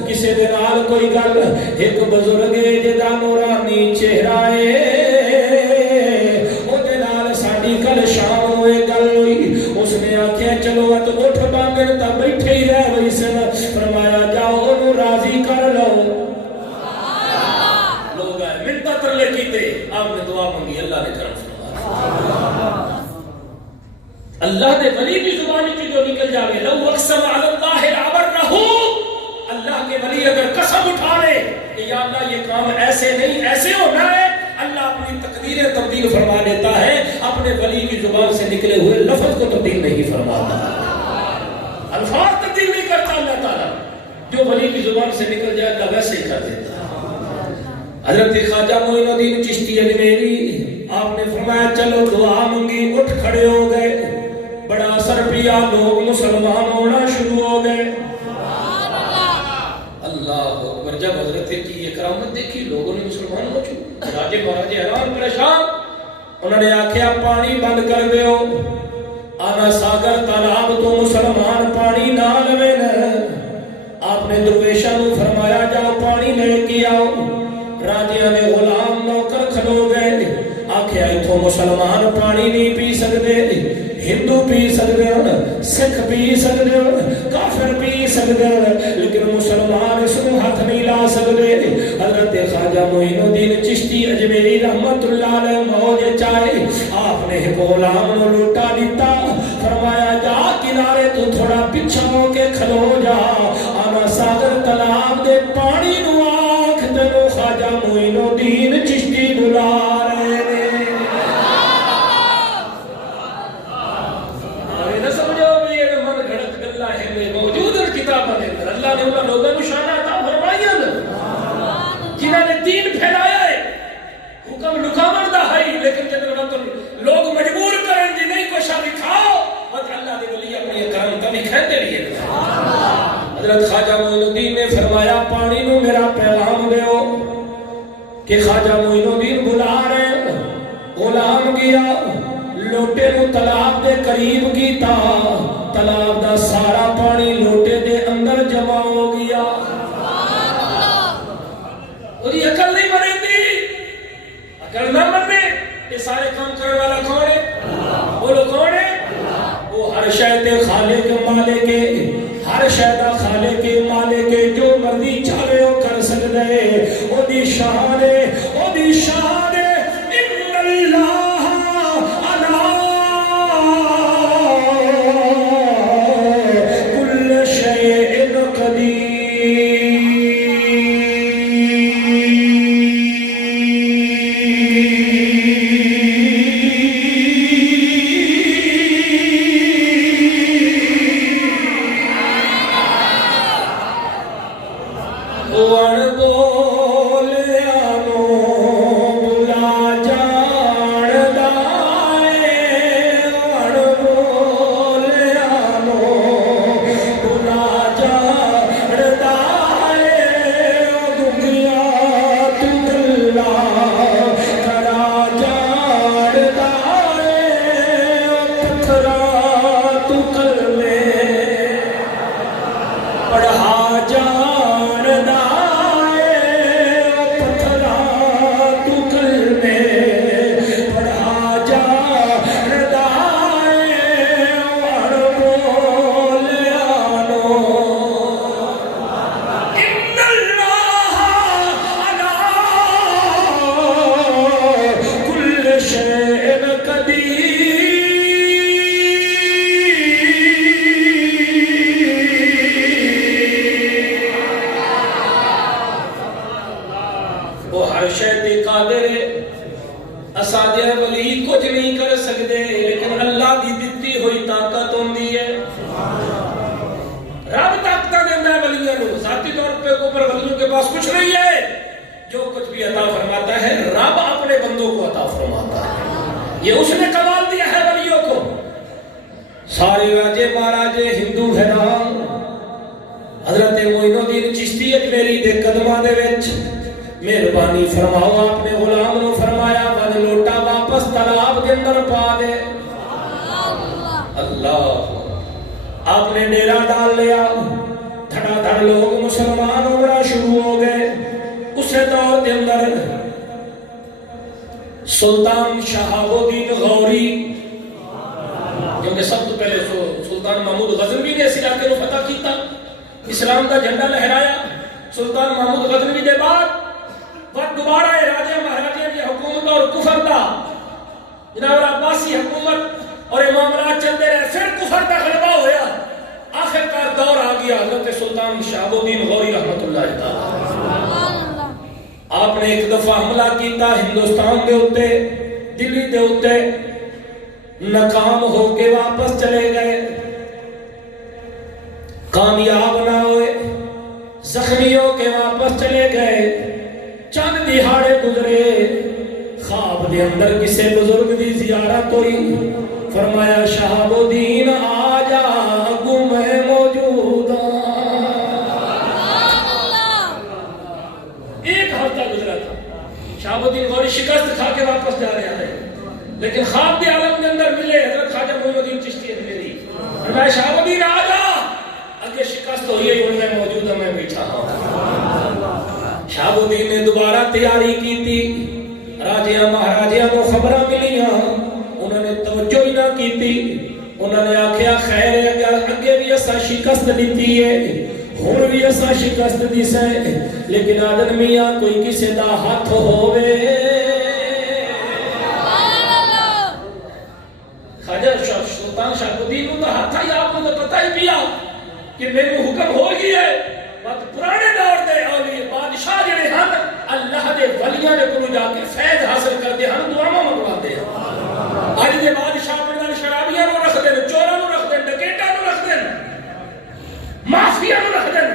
کسے دے نال کوئی گل، ایک بزرگ جدا نورانی چہرہ او دے نال ساڈی کل شام ہوئے گل ہوئی، اس نے آکھیا چلو تو اٹھ بانگن تا بیٹھے ہی رہ وہی سن، فرمایا جاؤ انہوں راضی کر لو، لوگ آئے منتہ ترلے کیتے، آپ نے دعا مانگی اللہ نے کرم فرمایا، اللہ دے ولی کی زبانی کی جو نکل جاوے لو اقسم علی اللہ لابرہو، اللہ کے ولی اگر قسم اٹھا لے کہ یا اللہ یہ کام ایسے نہیں ایسے ہونا ہے، اللہ اپنی تقدیریں تبدیل فرما دیتا ہے، اپنے ولی کی زبان سے نکلے ہوئے لفظ کو تبدیل نہیں فرماتا، الفاظ تبدیل نہیں کرتا اللہ تعالیٰ، جو ولی کی زبان سے نکل جائے اللہ ویسے ہی کر دیتا ہے۔ حضرت خواجہ معین الدین چشتی اجمیری آپ نے فرمایا چلو دعا مانگی، اٹھ کھڑے ہو گئے، بڑا اثر پیا، لوگ مسلمان ہونا شروع ہو گئے، اللہ اکبر، جب حضرت کی یہ کرامت دیکھی لوگوں نے مسلمان ہو چکے، راجے مہاراجے حیران پریشان. انہوں نے آکھیا پانی بند کر دیو. آنا ساگر تالاب تو مسلمان پانی نہ لوے نا. آپ نے درویشاں نو فرمایا جاؤ پانی لے کے آؤ. راجیاں نے غلام نوکر کھلو گئے. آکھیا اتھوں مسلمان پانی نہیں پی سکتے, ہندو پی سکتے ہیں, سکھ پی سکتے ہیں, کافر پی سکتے ہیں, لیکن مسلمان اس کو ہاتھ نہیں لا سکتے. حضرت خواجہ معین الدین چشتی اجمیری رحمت اللہ علیہ موج چاہے. آپ نے ایک غلام نو لوٹا دیتا, فرمایا جا کنارے تو تھوڑا پیچھے ہو کے کھلو جا. آنا ساگر تالاب دے پانی نو آنکھ تینوں خواجہ معین الدین چشتی بلا رہے نے. اللہ نے انہوں لوگوں کو شان عطا فرمائی جنہوں نے دین پھیلایا ہے. حکم لکامن دا ہے لیکن جب لوگ مجبور کریں جی نہیں کوئی شاہ دکھاؤ بس اللہ دے ولی اپنی کرم تبھی کھیتے رہیے. حضرت خواجہ معین الدین نے فرمایا پانی نو میرا پیغام دیو کہ خواجہ معین الدین بلا رہے ہیں. غلام گیا لوٹے نو تالاب دے قریب کیتا. تالاب دا سارا پانی لوٹے دے اندر جمع ہو گیا. وہی عقل نہیں بنے دی, عقل نہ بنے. یہ سارے کام کرنے والا کون ہے؟ بولو کون ہے؟ وہ ہر شے تے خالق مالک ہے, ہر شے دا خالق مالک ہے. جو مرضی چاہے وہ کر سکتا ہے. وہ دی شان ہے, وہ دی شان ہے. ان اللہ مہربانی فرماؤ. آپ نے غلام نو فرمایا ون لوٹا واپس تالاب کے اندر پا دے. اللہ آپ نے ڈیرا ڈال لیا. دھڑا دھڑ لوگ مسلمان ہونا شروع ہو گئے. اسے دور کے اندر سلطان شہاب الدین غوری, کیونکہ سب تو پہلے سلطان محمود غزنوی نے اس علاقے کو فتح کیتا, اسلام کا جھنڈا لہرایا. سلطان محمود غزنوی کے بعد وقت دوبارہ راجہ مہاراجہ کی حکومت اور کفر دا جناب عباسی حکومت اور امامات چلتے رہے. پھر کفر کا غلبہ ہویا. آخر کا دور آ گیا حضرت سلطان شہاب الدین غوری رحمت اللہ تعالی. آپ نے ایک دفعہ حملہ کیتا ہندوستان دے اوتے, دلی دے اوتے. ناکام ہو کے واپس چلے گئے, کامیاب نہ ہوئے, زخمی ہو کے واپس چلے گئے. چند دہاڑے گزرے, خواب دے اندر کسے بزرگ دی زیارت ہوئی. فرمایا شہاب الدین آ جا اگوں میں موجود ہوں. ایک ہفتہ گزرا تھا. شہاب الدین غوری شکست کھا کے واپس جا رہا ہے، لیکن خواب کے عالم کے اندر ملے حضرت خواجہ معین الدین چشتی اجمیری، فرمایا شہاب الدین آ جا، اگے شکست ہوئی ہے ان میں موجود ہوں، میں بیٹھا ہوں۔ شہاب الدین نے دوبارہ تیاری کی تھی، راجیاں مہاراجیاں کو خبراں ملیاں، انہوں نے توجہ ہی نہ کی تھی، انہوں نے آکھیا خیر ہے اگر اگے بھی ایسا شکست دیتی ہے ہن بھی ایسا شکست دیس ہے، لیکن آدن میاں کوئی کسی دا ہاتھ ہووے۔ خواجہ سلطان شہاب الدین کو تو ہاتھ ہی آپ کو تو پتہ ہی پیا کہ میرے حکم ہو گئی ہے، بات پرانے دور دے اولیاء بادشاہ جڑے ہن اللہ دے ولیاں دے کولوں جا کے فیض حاصل کردے ہن، دعاواں منگواندے ہن۔ اج دے بادشاہ بڑے شرابیاں نوں رکھ دین، چوراں نوں رکھ دین، ڈکیٹاں نوں رکھ دین، مافیا نوں رکھ دین،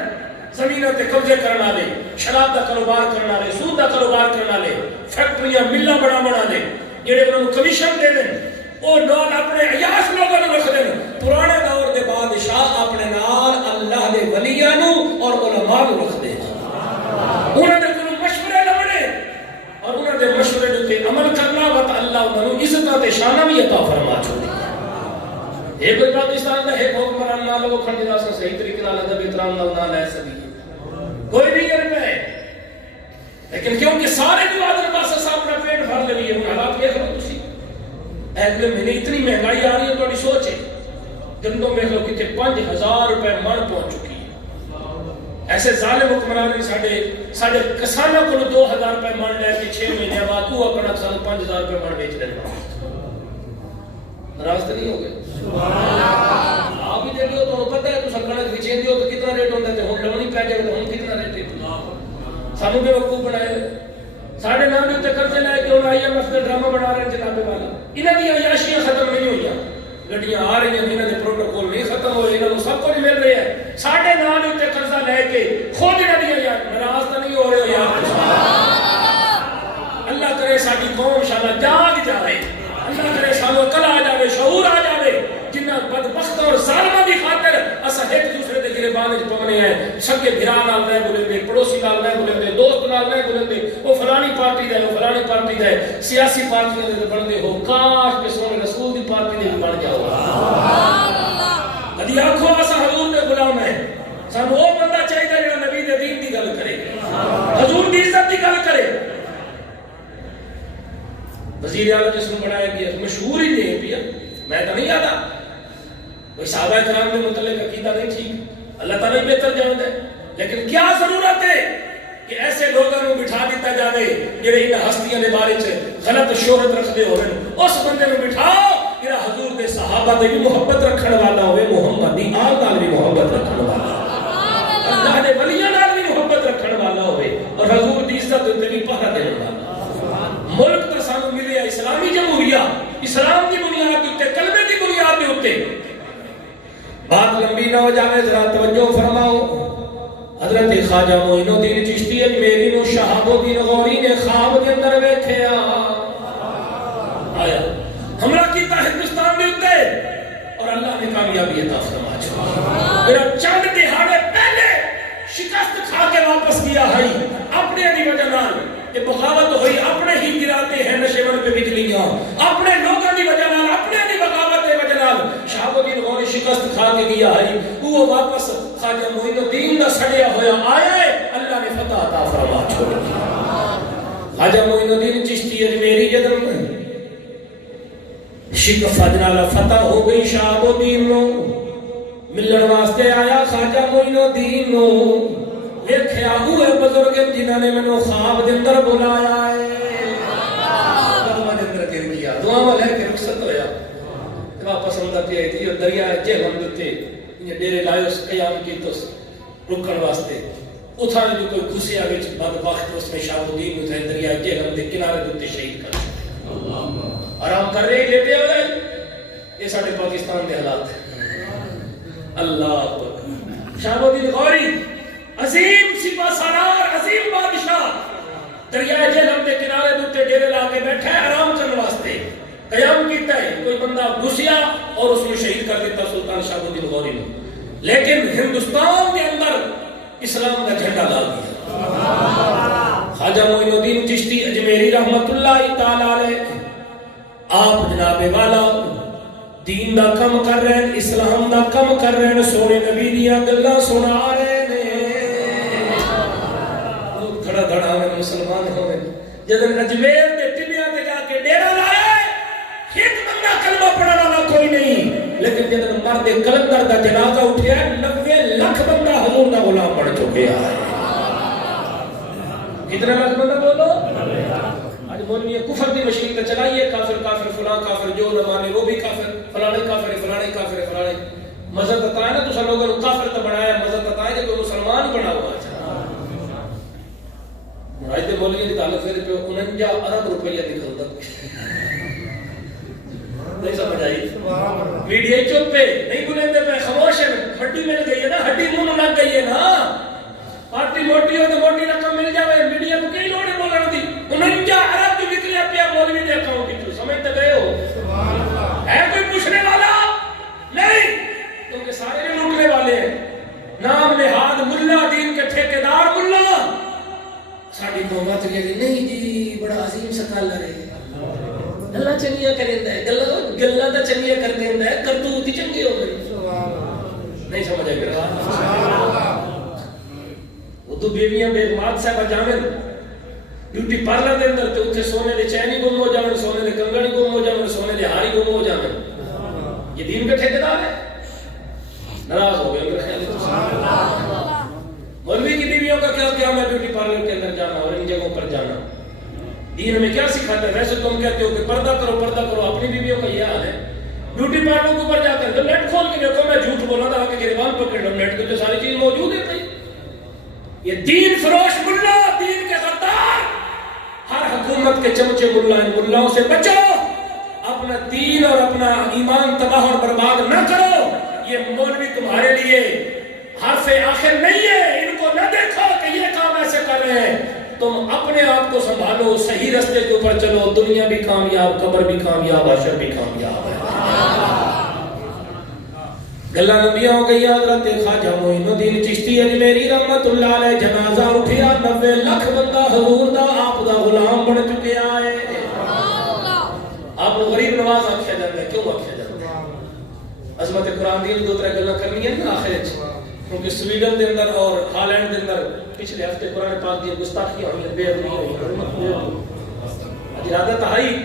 زمیناں تے قبضے کرن والے، شراب دا کاروبار کرن والے، سود دا کاروبار کرن والے، فیکٹریاں ملاں بنا دے، جڑے انہاں نوں کمیشن دے دین، او نال اپنے عیاش لوگاں نوں رکھ دین۔ پرانے دور دے بادشاہ اپنے نال اللہ دے ولیاں نوں اور علماء نوں رکھ دے، انہاں دے کولوں مشورے لبنے اور انہاں دے مشورے تے عمل کرنا، وت اللہ انہاں نوں عزتاں تے شاناں بھی عطا فرما چھوڑی۔ اے کوئی پاکستان دا ہے حکمران نہ لو کھڑ جدا سا صحیح طریقے نال ادب احترام نال نہ لے سکی، کوئی نہیں کر پے، لیکن کیونکہ سارے جو آدر پاس اپنا پیٹ بھر لے ہیں، حالات دیکھ لو تسی، اگلے مہینے اتنی مہنگائی آ رہی ہے، تھوڑی سوچ ہے گندم میں لو کتے 5000 روپے من پہنچ چکی ہے۔ ایسے ظالم حکمران نے ساڈے کسانوں کو 2000 روپے من لے کے 6 مہینے بعد وہ اپنا سال 5000 روپے من بیچ دینا، ناراض نہیں ہو گئے؟ آپ بھی دیکھ لو تو پتہ ہے تو کنک بچیں دیو تو کتنا ریٹ ہوتا ہے، ہن لونی پی جائے تو ہن کتنا ریٹ ہے، سانوں بے وقوف بنائے، ساڈے نام تے قرضے لے کے ہن IMF کا ڈرامہ بنا رہے ہیں جناب والا، انہاں دی عیاشیاں ختم نہیں ہوئیاں، گڈیاں آ رہی ہیں، انہاں دے پروٹوکول نہیں ختم ہوئے، انہاں نوں سب کچھ مل رہا ہے، ساڈے نام تے قرضہ لے کے خود انہاں دی ناراض تو نہیں ہو رہے ہو یار؟ اللہ کرے ساڈی قوم انشاءاللہ جاگ جائے، اللہ کرے سانوں عقل آ جائے، شعور آ جائے، جنہاں بدبخت اور ظالماں دی خاطر اساں ایک دوسرے دے گربان وچ پونے ہیں، سگے بھرا نال نہ بولے، پڑوسی نال نہ بولے، دوست نال نہ بولے، او فلانی پارٹی دا ہے، او فلانی پارٹی دا ہے، سیاسی پارٹی دے بندے ہو، کاش کہ سونے رسول دی پارٹی دے بن جاؤ۔ سبحان اللہ۔ کدی آکھو اساں حضور دے غلام ہیں، سانوں او بندہ چاہیے جڑا نبی دے دین دی گل کرے، حضور دی عزت دی گل کرے۔ وزیر اعلیٰ جس کو بنایا گیا مشہور ہی نہیں پیا، میں تو نہیں آتا کوئی صحابہ کرام کے متعلق عقیدہ نہیں ٹھیک، اللہ تعالیٰ ہی بہتر جانتا ہے، لیکن کیا ضرورت ہے کہ ایسے لوگوں کو بٹھا دیتا جائے جڑے ان ہستیاں دے بارے چ غلط شہرت رکھتے ہوئے، اس بندے کو بٹھاؤ جڑا حضور دے صحابہ دے بھی محبت رکھنے والا ہوئے، محمد دی آل نال بھی محبت رکھنے والا، اللہ دے ولیاں نال بھی محبت رکھنے والا ہوئے، اور حضور دی عزت تے بھی پہرا دینے والا۔ ملک تو سانو ملے اسلامی جمہوریہ، اسلام کی بنیاد کے اوپر، کلمے کی بنیاد کے اوپر۔ بات لمبی نہ ہو جائے، ذرا توجہ فرماؤ۔ حضرت خواجہ معین الدین چشتی اجمیری نو شہاب الدین غوری نے خواب کے اندر ویکھیا، آیا حملہ کیتا ہندوستان کے اوپر اور اللہ نے کامیابی عطا فرما چھوڑی۔ میرا چند دہاڑے پہلے شکست کھا کے واپس کیا ہے اپنے دی وجہ نال، کہ بغاوت ہوئی، اپنے ہی گراتے ہیں نشیمن پہ بجلیاں، اپنے لوگوں کی وجہ نال، اپنے دی بغاوت کی وجہ نال شہاب الدین غوری شکست کھا کے گیا ہے، وہ واپس خواجہ معین الدین دا سڑیا ہویا آیا ہے، اللہ نے فتح عطا فرما چھوڑی۔ خواجہ معین الدین چشتی اجمیری جدم شکست نال فتح ہو گئی، شہاب الدین نو ملن واسطے آیا خواجہ معین الدین نو، ویکھیا ہوئے بزرگ جنہاں نے مینوں خواب دے اندر بلایا ہے، قدماں دے اندر گر گیا، دعاواں لے کے رخصت ہویا، واپس آندا پیا تھی اور دریا جہلم دے تے ڈیرے لائے اس قیام کیتس رکن واسطے، اتھاں جو کوئی گھسیا وچ بدبخت اس میں شہاب الدین اتھے دریا جہلم دے کنارے تے شہید کر آرام کر رہے لیٹے ہوئے۔ یہ ساڈے پاکستان دے حالات اللہ شہاب الدین غوری عظیم سپاہ سالار، عظیم بادشاہ، دریائے جہلم کے کنارے دوتے ڈیرے لا کے بیٹھا ہے آرام کرنے واسطے، قیام کیتا ہے، کوئی بندہ گھسیا اور اس میں شہید کر دیتا سلطان شہاب الدین غوری نے، لیکن ہندوستان کے اندر اسلام کا جھنڈا لا دیا۔ خواجہ معین الدین چشتی اجمیری اجمیری رحمت اللہ تعالی علیہ آپ جناب والا دین دا کم کر رہے ہیں، اسلام دا کم کر رہے ہیں، سونے نبی دیاں گلاں سنا رہے ہیں، کھڑا کھڑا ہوئے مسلمان ہوئے جدن اجمیر دے ٹلیاں دے جا کے ڈیرا لائے ایک بندہ کلمہ پڑھنے والا کوئی نہیں، لیکن جدن مرد کلندر دا جنازہ اٹھیا 90 لاکھ بندہ حضور دا غلام بن چکے آئے۔ کتنے لاکھ بندہ بولو؟ آج مولوی کفر دی مشین کا چلائیے، کافر کافر فلاں کافر، جو نہ مانے وہ بھی کافر، فلانے کافر فلانے کافر فلانے۔ مذہب بتائے نا تو سب لوگوں نے کافر تو بنایا، مذہب بتائے کہ کوئی مسلمان بنا ہوا ہے۔ مرائد مولوی کی تعلق سے پہ 49 ارب روپیہ نکلتا نہیں سمجھ آئی؟ میڈیا چپ پہ نہیں بولیں دے پہ خاموش ہے، ہڈی مل گئی ہے نا، ہڈی منہ لگ گئی ہے نا، پارٹی موٹی ہو تو موٹی رقم مل جائے، میڈیا کو کئی لوڑے بولنے دی 49 ارب جو نکلے پیا مولوی دے اکاؤنٹ کی، سمجھتے گئے ہو؟ ہے کوئی پوچھنے والا؟ نہیں، کیونکہ سارے لوٹنے والے ہیں، نام نہاد ملا، دین کے ٹھیکیدار ملا۔ ساڑی قومت کہتے نہیں جی بڑا عظیم سکالر ہے، گلہ چنگیاں کریں ہے، گلہ دا چنگیاں کر دیں ہے، کرتوتی چنگی ہو گئی۔ نہیں سمجھا گیا؟ وہ تو بیویاں بے مات صاحبہ جامن بیوٹی پارلر دے اندر تے اتھے سونے دے چینی گم ہو جامن، سونے دے کنگڑی گم ہو جامن، سونے دے ہاری گم ہو جامن۔ یہ دین کا ٹھیکیدار ہے؟ ناراض ہو گئے میرے خیال ہے۔ مولوی کی بیویوں کا کیا کیا میں بیوٹی پارلر کے اندر جانا اور ان جگہوں پر جانا؟ دین ہمیں کیا سکھاتا ہے؟ ویسے تم کہتے ہو کہ پردہ کرو، اپنی بیویوں کا یہ حال ہے۔ بیوٹی پارلر کے اوپر جاتے ہیں تو نیٹ کھول کے دیکھو، میں جھوٹ بولا تھا کہ گریبان پکڑ لو، نیٹ پہ تو ساری چیز موجود ہے بھائی۔ یہ دین فروش ملا، دین کے غدار، ہر حکومت کے چمچے ملا، ان ملاؤں سے بچو، اپنا دین اور اپنا ایمان تباہ اور برباد نہ کرو۔ یہ مولوی تمہارے لیے حرف آخر نہیں ہے، ان کو نہ دیکھو کہ یہ کام ایسے کر رہے ہیں، تم اپنے آپ کو سنبھالو، صحیح رستے کے اوپر چلو، دنیا بھی کامیاب، قبر بھی کامیاب، حشر بھی کامیاب ہے۔ گلہ نبیاں ہو گئی، حضرت خواجہ معین الدین چشتی اجمیری رحمت اللہ علیہ جنازہ اٹھیا، 90 لاکھ بندہ حضور دا آپ دا غلام بن چکے آئے۔ آپ غریب نواز آکھیا جاتا ہے، کیوں آکھیا جاتا ہے؟ عظمت قرآن دی دو ترے گلہ کرنی ہے نا آخر کیونکہ سویڈن دے اندر اور ہالینڈ دے اندر پچھلے ہفتے قرآن پاک دی گستاخیاں ہوئی ہیں، بے ادبی ہوئی ہیں۔ ارادہ تہائی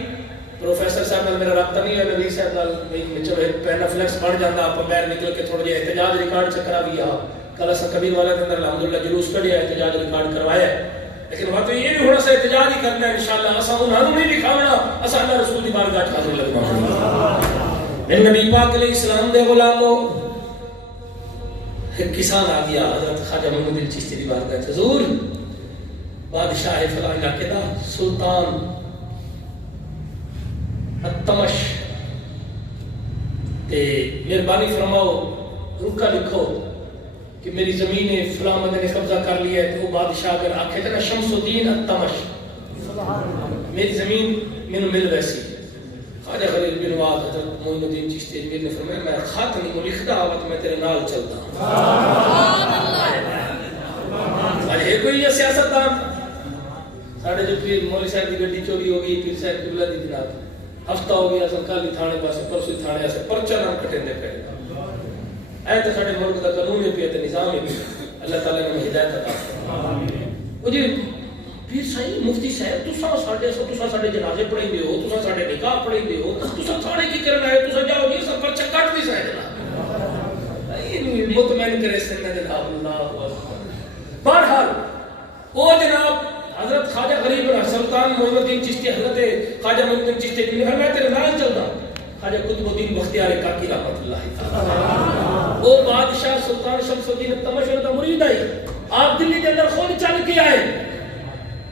پروفیسر صاحب نال میرا رابطہ نہیں ہے، نبی صاحب نال میں چلو ایک پہلا فلیکس بڑھ جاتا، آپ باہر نکل کے تھوڑا جہا احتجاج ریکارڈ چکرا بھی آ کل اسا کبیر والا دے اندر الحمدللہ جلوس کڈیا، احتجاج ریکارڈ کروایا ہے، لیکن وہاں تو یہ بھی ہونا سا احتجاج ہی کرنا ہے انشاءاللہ، اسا انہاں نوں نہیں دکھاونا، اسا اللہ رسول دی بارگاہ وچ حاضر لگوانا۔ میرے نبی پاک علیہ السلام دے غلاموں، ایک کسان آ گیا حضرت خواجہ معین الدین چشتی دی بارگاہ، حضور بادشاہ فلاں علاقے دا سلطان التمش تے مہربانی فرماؤ رکا لکھو کہ میری زمین فلاں بندے نے قبضہ کر لیا ہے، تو وہ بادشاہ اگر آکھے تھا نا شمس الدین التمش، میری زمین میں مل ویسی۔ خواجہ خلیل بن نواز حضرت معین الدین چشتی اجمیری نے فرمایا میں خط نہیں کو لکھتا ہوا تو میں تیرے نال چلتا ہوں۔ آج ہے کوئی یہ سیاست دان؟ ساڑھے جو پیر مولی صاحب دی گڈی چوری ہو گئی، پیر صاحب قبلہ دی جناب ہفتہ ہو گیا، سرکاری تھانے پاسے پرسوئی تھانے ایسے پرچہ نام کٹیں دے پہ اے تو ساڑھے ملک دا قانون ہی پیتے نظام ہی پیتے، اللہ تعالیٰ نے ہدایت عطا۔ وہ جی پیر صاحب مفتی صاحب تساں ساڈے جنازے پڑھیں دے ہو، تساں ساڈے نکاح پڑھیں دے ہو، تساں تھانے کی کرنا ہے، تساں جاؤ جی سب پرچہ کٹ دی سائے جناب، مطمئن کرے سنہ جناب اللہ۔ بہرحال وہ جناب حضرت خواجہ غریب سلطان معین الدین چشتی، حضرت خواجہ معین الدین چشتی نے فرمایا تیرے نال چلتا۔ خواجہ قطب الدین بختیار کاکی رحمت اللہ تعالی، وہ بادشاہ سلطان شمس الدین التمش کا مرید آئی، آپ دلی کے اندر خود چل کے آئے۔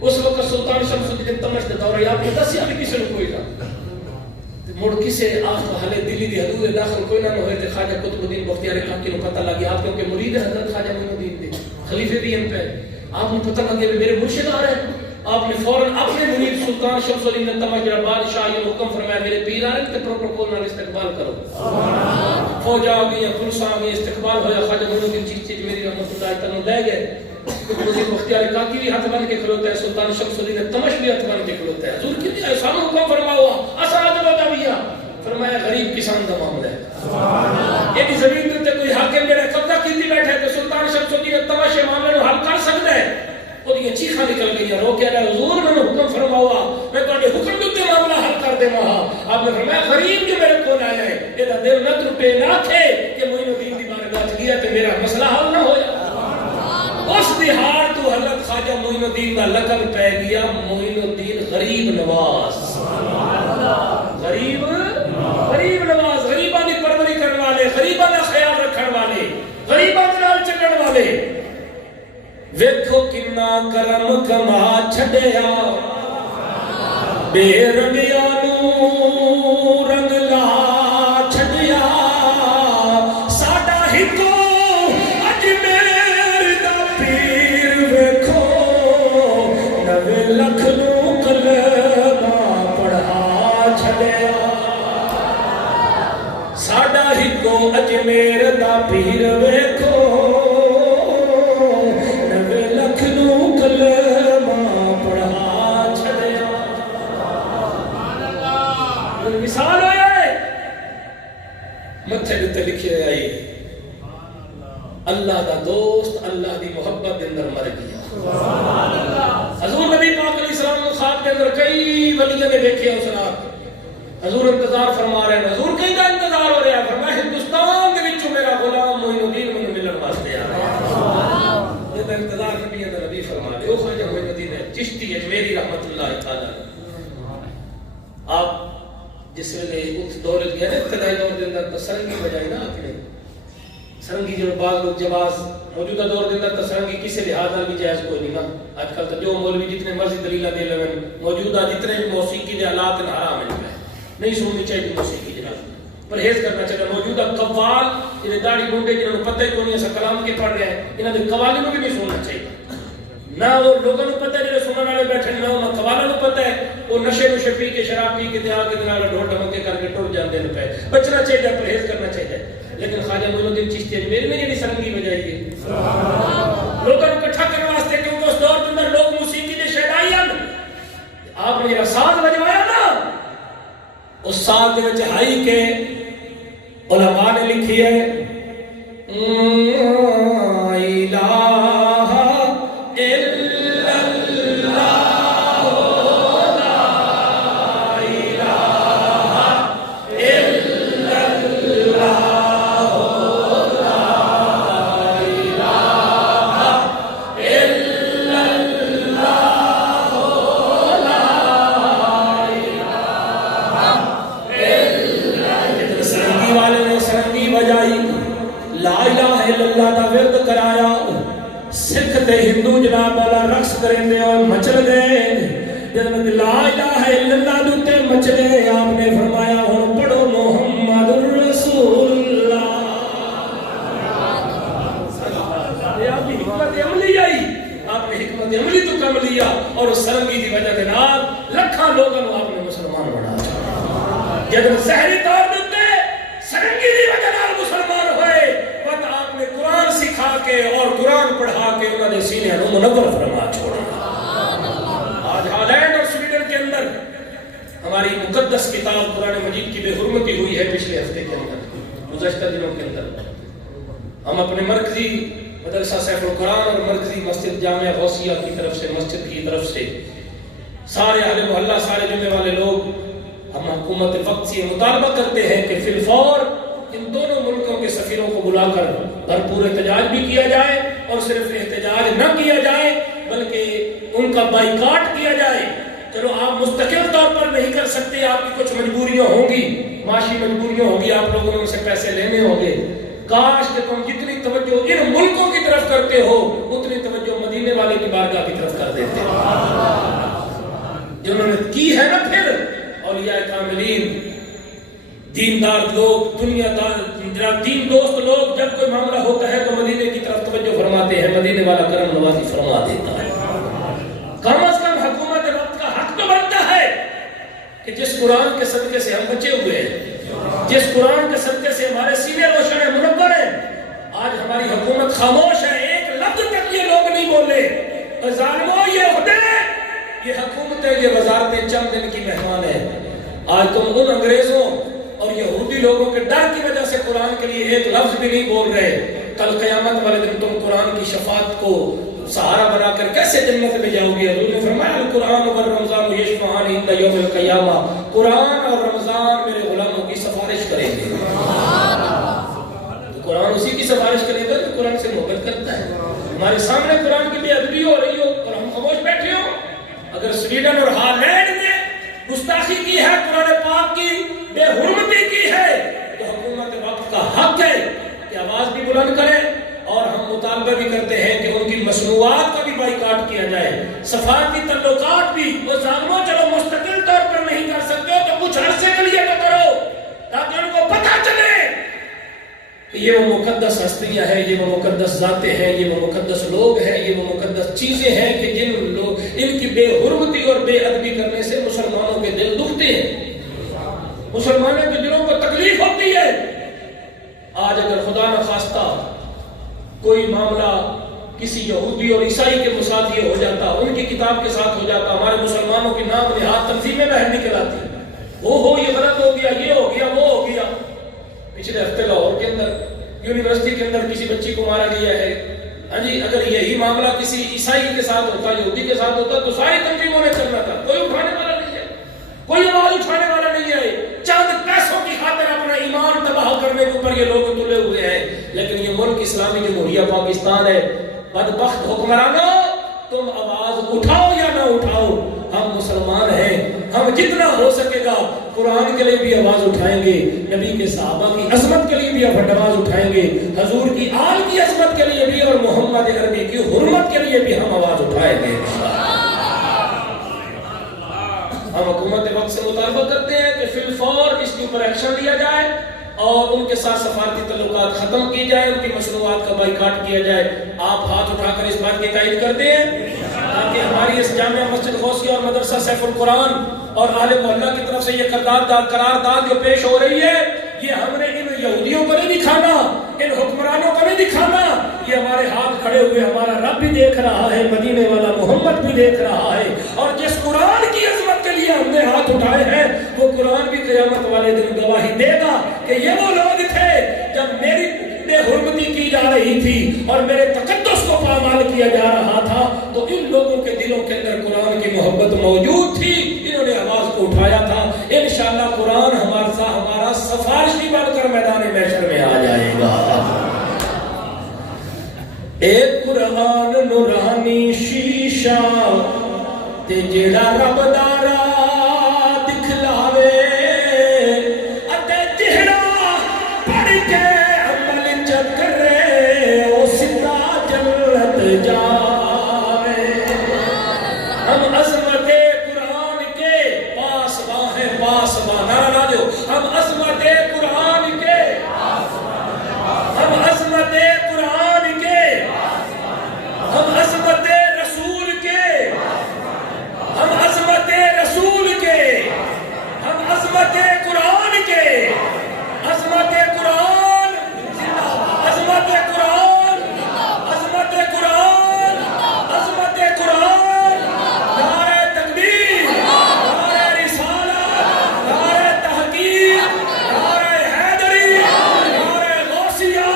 اس وقت سلطان شمس الدین التمش کا دور ہے، آپ نے دسیا بھی کسی نے کوئی نہ مڑ کسے آپ حالے دلی دی حدود داخل کوئی نہ ہوئے تھے۔ خواجہ قطب الدین بختیار کاکی کو پتہ لگی، آپ کیونکہ مرید ہے حضرت خواجہ معین الدین دے، خلیفے بھی ان پہ، آپ نے پتہ لگے میرے مرشد آ رہے ہیں، آپ نے فوراً اپنے مرید سلطان شمس الدین التمش جڑا بادشاہ یہ حکم فرمایا میرے پیر آ رہے ہیں، پروٹوکول نال استقبال کرو۔ فوج آ گئی، پولیس آ گئی، استقبال ہوا، خواجہ معین الدین چشتی اجمیری رحمۃ اللہ تعالیٰ لے گئے، مجھے مختار کاکی بھی ہاتھ بن کے کھلوتا ہے، سلطان شمس الدین تمش بھی ہاتھ بن کے کھلوتا ہے. حضور کی نہیں سامو حکم فرما ہوا اسعد بتا بھیا فرمایا غریب کسان کا معاملہ ہے. یہ بھی زمین تے کوئی حاکم جڑا قبضہ کیتی بیٹھا ہے کہ سلطان شمس الدین تمش معاملے نو حل کر سکتا ہے. وہ چیخاں نکل گئی رو کے اللہ حضور نے حکم فرما ہوا میں تہاڈے حکم دے معاملہ حل کر دیواں. آپ نے فرمایا غریب جو میرے کول آیا ہے یہ دل نہ ٹوٹے نہ تھے کہ معین الدین دی بارگاہ وچ گیا تے میرا مسئلہ حل نہ ہویا. اس دہاڑ تو حضرت خواجہ معین الدین کا لقب پہ گیا معین الدین غریب نواز. غریب نواز، غریباں دی پروری کرنے والے، غریباں دا خیال رکھن والے، غریباں دے نال چلن والے. ویکھو کنا کرم کما چھڈیا بے رنگیاں نو رنگ لا چھڈیا. ساڈا ہکو اجمیر دا پیر ویکھو نوے لکھ نو کلمہ پڑھا چھڈیا. ساڈا ہکو اجمیر دا پیر ویکھو مثال ہوئے متھے تے لکھے آئی اللہ دا دوست اللہ دی محبت دے اندر مر گیا. حضور نبی پاک علیہ السلام نے خواب کے اندر کئی ولیوں نے دیکھے اس رات. حضور انتظار فرما رہے ہیں. حضور کہیں کا انتظار ہو رہا ہے. فرمایا ہندوستان کے وچوں میرا غلام معین الدین مینوں ملن واسطے آ رہا ہے. یہ انتظار نبی اندر نبی فرما رہے. او خواجہ معین الدین چشتی اجمیری رحمت اللہ تعالی. آپ جس ویلے اس دور گیا نا ابتدائی دور کے اندر تو سرنگی بجائی نا آپ نے. سرنگی جو بعض لوگ جواز موجودہ دور کے اندر تو سرنگی کسی لحاظ نال بھی جائز کوئی نہیں نا. آج کل تو جو مولوی جتنے مرضی دلیلاں دے لیں موجودہ جتنے بھی موسیقی کے آلات حرام ہیں نہیں سننی چاہیے موسیقی جناب. پرہیز کرنا چاہیے. موجودہ قوال جنہیں داڑھی مونڈے جنہوں نے پتہ ہی کوئی نہیں ایسا کلام کے پڑھ رہے ہیں انہاں دے قوالوں کو بھی نہیں سننا چاہیے. نہ وہ لوگوں کو پتہ ہے جنہیں سننے والے بیٹھے نہ انہاں قوالوں کو پتہ ہے. وہ نشے نشے پی کے شراب پی کے دیا کے دنال ڈھول ڈمکے کر کے ٹوٹ جاندے نے پے. بچنا چاہیے پرہیز کرنا چاہیے. لیکن خواجہ معین الدین چشتی اجمیری نے جڑی سرنگی بجائی ہے لوگوں کو اکٹھا کرنے واسطے کیونکہ اس دور کے اندر لوگ موسیقی دے شیدائی ہیں. آپ نے جڑا ساز بجوایا نا اس ساز دے وچ ہائی کے علماء نے لکھی ہے ہندو جناب والا رقص کریں دے اور مچل گئے. جب لا الہ الا اللہ دوتے مچلے آپ نے فرمایا ہن پڑھو محمد رسول اللہ. یہ آپ کی حکمت عملی آئی. آپ نے حکمت عملی تو کم لیا اور سرنگی دی وجہ کے نال لکھاں لوگوں کو آپ نے مسلمان بنا دیا. جب ظاہری طور تے سرنگی دی وجہ نال مسلمان ہوئے وقت آپ نے قرآن سکھا کے اور قرآن پڑھا کے انہوں نے سینے منور فرما چھوڑا. آج ہالینڈ اور سویڈن کے اندر ہماری مقدس کتاب قرآن مجید کی بے حرمتی ہوئی ہے. پچھلے ہفتے کے اندر گزشتہ دنوں کے اندر ہم اپنے مرکزی مدرسہ سیف القرآن اور مرکزی مسجد جامعہ غوثیہ کی طرف سے مسجد کی طرف سے سارے اہل محلہ سارے جمعے والے لوگ ہم حکومت وقت سے مطالبہ کرتے ہیں کہ فی الفور ان دونوں ملکوں کے سفیروں کو بلا کر بھرپور احتجاج بھی کیا جائے اور صرف احتجاج نہ کیا جائے بلکہ ان کا بائیکاٹ کیا جائے. چلو آپ مستقل طور پر نہیں کر سکتے, آپ کی کچھ مجبوریاں ہوں گی, معاشی مجبوریاں ہوں گی, آپ لوگوں نے ان سے پیسے لینے ہوں گے. کاش کہ تم جتنی توجہ ان ملکوں کی طرف کرتے ہو اتنی توجہ مدینے والے کی بارگاہ کی طرف کر دیتے جنہوں نے کی ہے نا. پھر اولیاء کاملین دیندار لوگ دنیا دار دین دوست لوگ جب کوئی معاملہ ہوتا ہے تو مدینے کی طرف توجہ فرماتے ہیں. مدینے والا کرم نوازی فرما دیتا ہے. کم از کم حکومت وقت کا حق تو بنتا ہے کہ جس قرآن کے صدقے سے ہم بچے ہوئے ہیں, جس قرآن کے صدقے سے ہمارے سینے روشن ہیں, منور ہیں, آج ہماری حکومت خاموش ہے. ایک لفظ تک یہ لوگ نہیں بولے. اور ظالموں یہ عہدے، یہ حکومتیں، یہ وزارتیں چند دن کی مہمان ہیں. آج تم ان انگریزوں اور یہودی لوگوں کے ڈر کی وجہ سے قرآن کے لیے ایک لفظ بھی نہیں بول رہے. کل قیامت والے دن تم قرآن کی شفاعت کو سہارا بنا کر کیسے جنت میں جاؤ گے؟ حضور نے فرمایا القرآن و رمضان یشفعان عند یوم القیامہ، قرآن اور رمضان میرے غلاموں کی سفارش کریں گے. تو قرآن اسی کی سفارش کرے گا جو قرآن سے محبت کرتا ہے. ہمارے سامنے قرآن کی بے ادبی ہو رہی ہو اور ہم خاموش بیٹھے ہو. اگر سویڈن اور ہالینڈ نے گستاخی کی ہے، قرآن پاک کی بے حرمتی کی ہے، تو حکومت وقت کا حق ہے کہ آواز بھی بلند کرے. اور ہم مطالبہ بھی کرتے ہیں کہ ان کی مصنوعات کا بھی بائیکاٹ کیا جائے. سفارتی تعلقات بھی، وہ ظالموں چلو مستقل طور پر نہیں کر سکتے ہو تو کچھ عرصے کے لیے تو کرو تاکہ ان کو پتہ چلے کہ یہ وہ مقدس ہستیاں ہیں، یہ وہ مقدس ذاتیں ہیں، یہ وہ مقدس لوگ ہیں، یہ وہ مقدس چیزیں ہیں کہ جن لوگ ان کی بے حرمتی اور بے ادبی کرنے سے مسلمانوں کے دل دکھتے ہیں، مسلمانوں کے دلوں کو تکلیف ہوتی ہے. آج اگر خدا نخواستہ کوئی معاملہ کسی یہودی اور عیسائی کے ساتھ یہ ہو جاتا، ان کی کتاب کے ساتھ ہو جاتا، ہمارے مسلمانوں کی نام نہاد تنظیمیں باہر نکل آتی، وہ یہ غلط ہو گیا، یہ ہو گیا، وہ ہو گیا. پچھلے ہفتے لاہور کے اندر یونیورسٹی کے اندر کسی بچی کو مارا گیا ہے. ہاں جی، اگر یہی معاملہ کسی عیسائی کے ساتھ ہوتا، یہودی کے ساتھ ہوتا تو ساری تنظیموں نے کرنا تھا. کوئی اٹھانے والا نہیں ہے، کوئی آواز اٹھانے والا نہیں ہے. چند پیسوں کی خاطر اپنا ایمان تباہ کرنے کے اوپر یہ لوگ تلے ہوئے ہیں. لیکن یہ ملک اسلامی جمہوریہ پاکستان ہے. بدبخت حکمرانوں، تم آواز اٹھاؤ یا نہ اٹھاؤ، ہم مسلمان ہیں. ہم جتنا ہو سکے گا قرآن کے لیے بھی آواز اٹھائیں گے، نبی کے صحابہ کی عظمت کے لیے بھی آواز اٹھائیں گے، حضور کی آل کی عظمت کے لیے بھی اور محمد عربی کی حرمت کے لیے بھی ہم آواز اٹھائیں گے. ہم حکومت وقت سے مطالبہ کرتے ہیں کہ فی الفور اس کے اوپر ایکشن لیا جائے اور ان کے ساتھ سفارتی تعلقات ختم کی جائے، ان کی مصنوعات کا بائیکاٹ کیا جائے. آپ ہاتھ اٹھا کر اس بات کی تائید کرتے ہیں تاکہ ہماری اس جامعہ مسجد غوثیہ اور مدرسہ سیف القرآن اور اہل محلہ کی طرف سے یہ قرارداد جو پیش ہو رہی ہے، یہ ہم نے ان یہودیوں کو نہیں دکھانا، ان حکمرانوں کو نہیں دکھانا. یہ ہمارے ہاتھ کھڑے ہوئے ہمارا رب بھی دیکھ رہا ہے، مدینے والا محمد بھی دیکھ رہا ہے. اور جس قرآن کی عظمت کے لیے ہم نے ہاتھ اٹھائے ہیں، وہ قرآن بھی قیامت والے دن گواہی دے گا کہ یہ وہ لوگ تھے جب میری بے حرمتی کی جا رہی تھی اور میرے تقدس کو پامال کیا جا رہا تھا، تو ان لوگوں کے دلوں کے اندر قرآن کی محبت موجود تھی، انہوں نے آواز کو اٹھایا تھا. انشاءاللہ قرآن ہمارا سفارشی بن کر میدان محشر میں آ جائے گا. ایک قرآن نورانی شیشہ تے جیڑا رب دارا دکھلاوے اتے جہڑا پڑھ کے عمل چکرے او سدھا جنت جاوے. ہم عظمت قرآن کے پاسباں ہیں، پاسباں نعرہ لا دو. ہم عظمت قرآن کے، ہم عظمت قرآن کے، ہم عظمت رسول کے، ہم عظمت رسول کے، ہم عظمت قرآن کے، عظمت قرآن، عظمت قرآن، عظمت قرآن، عظمت قرآن. نعرہ تکبیر، نعرہ رسالت، نعرہ تحقیق، نعرہ حیدری، نعرہ غوثیہ،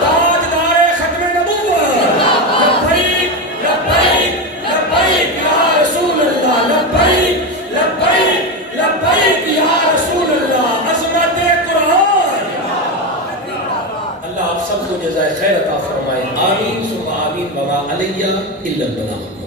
تاجدار ختم نبوت. لبیک لبیک لبیک یا رسول اللہ، لبیک لبیک لبیک یا رسول اللہ. عظمت قرآن. اللہ آپ سب کو جزائے خیر عطا فرمائے. آمین ثم آمین. وما علیہ الا البلاغ.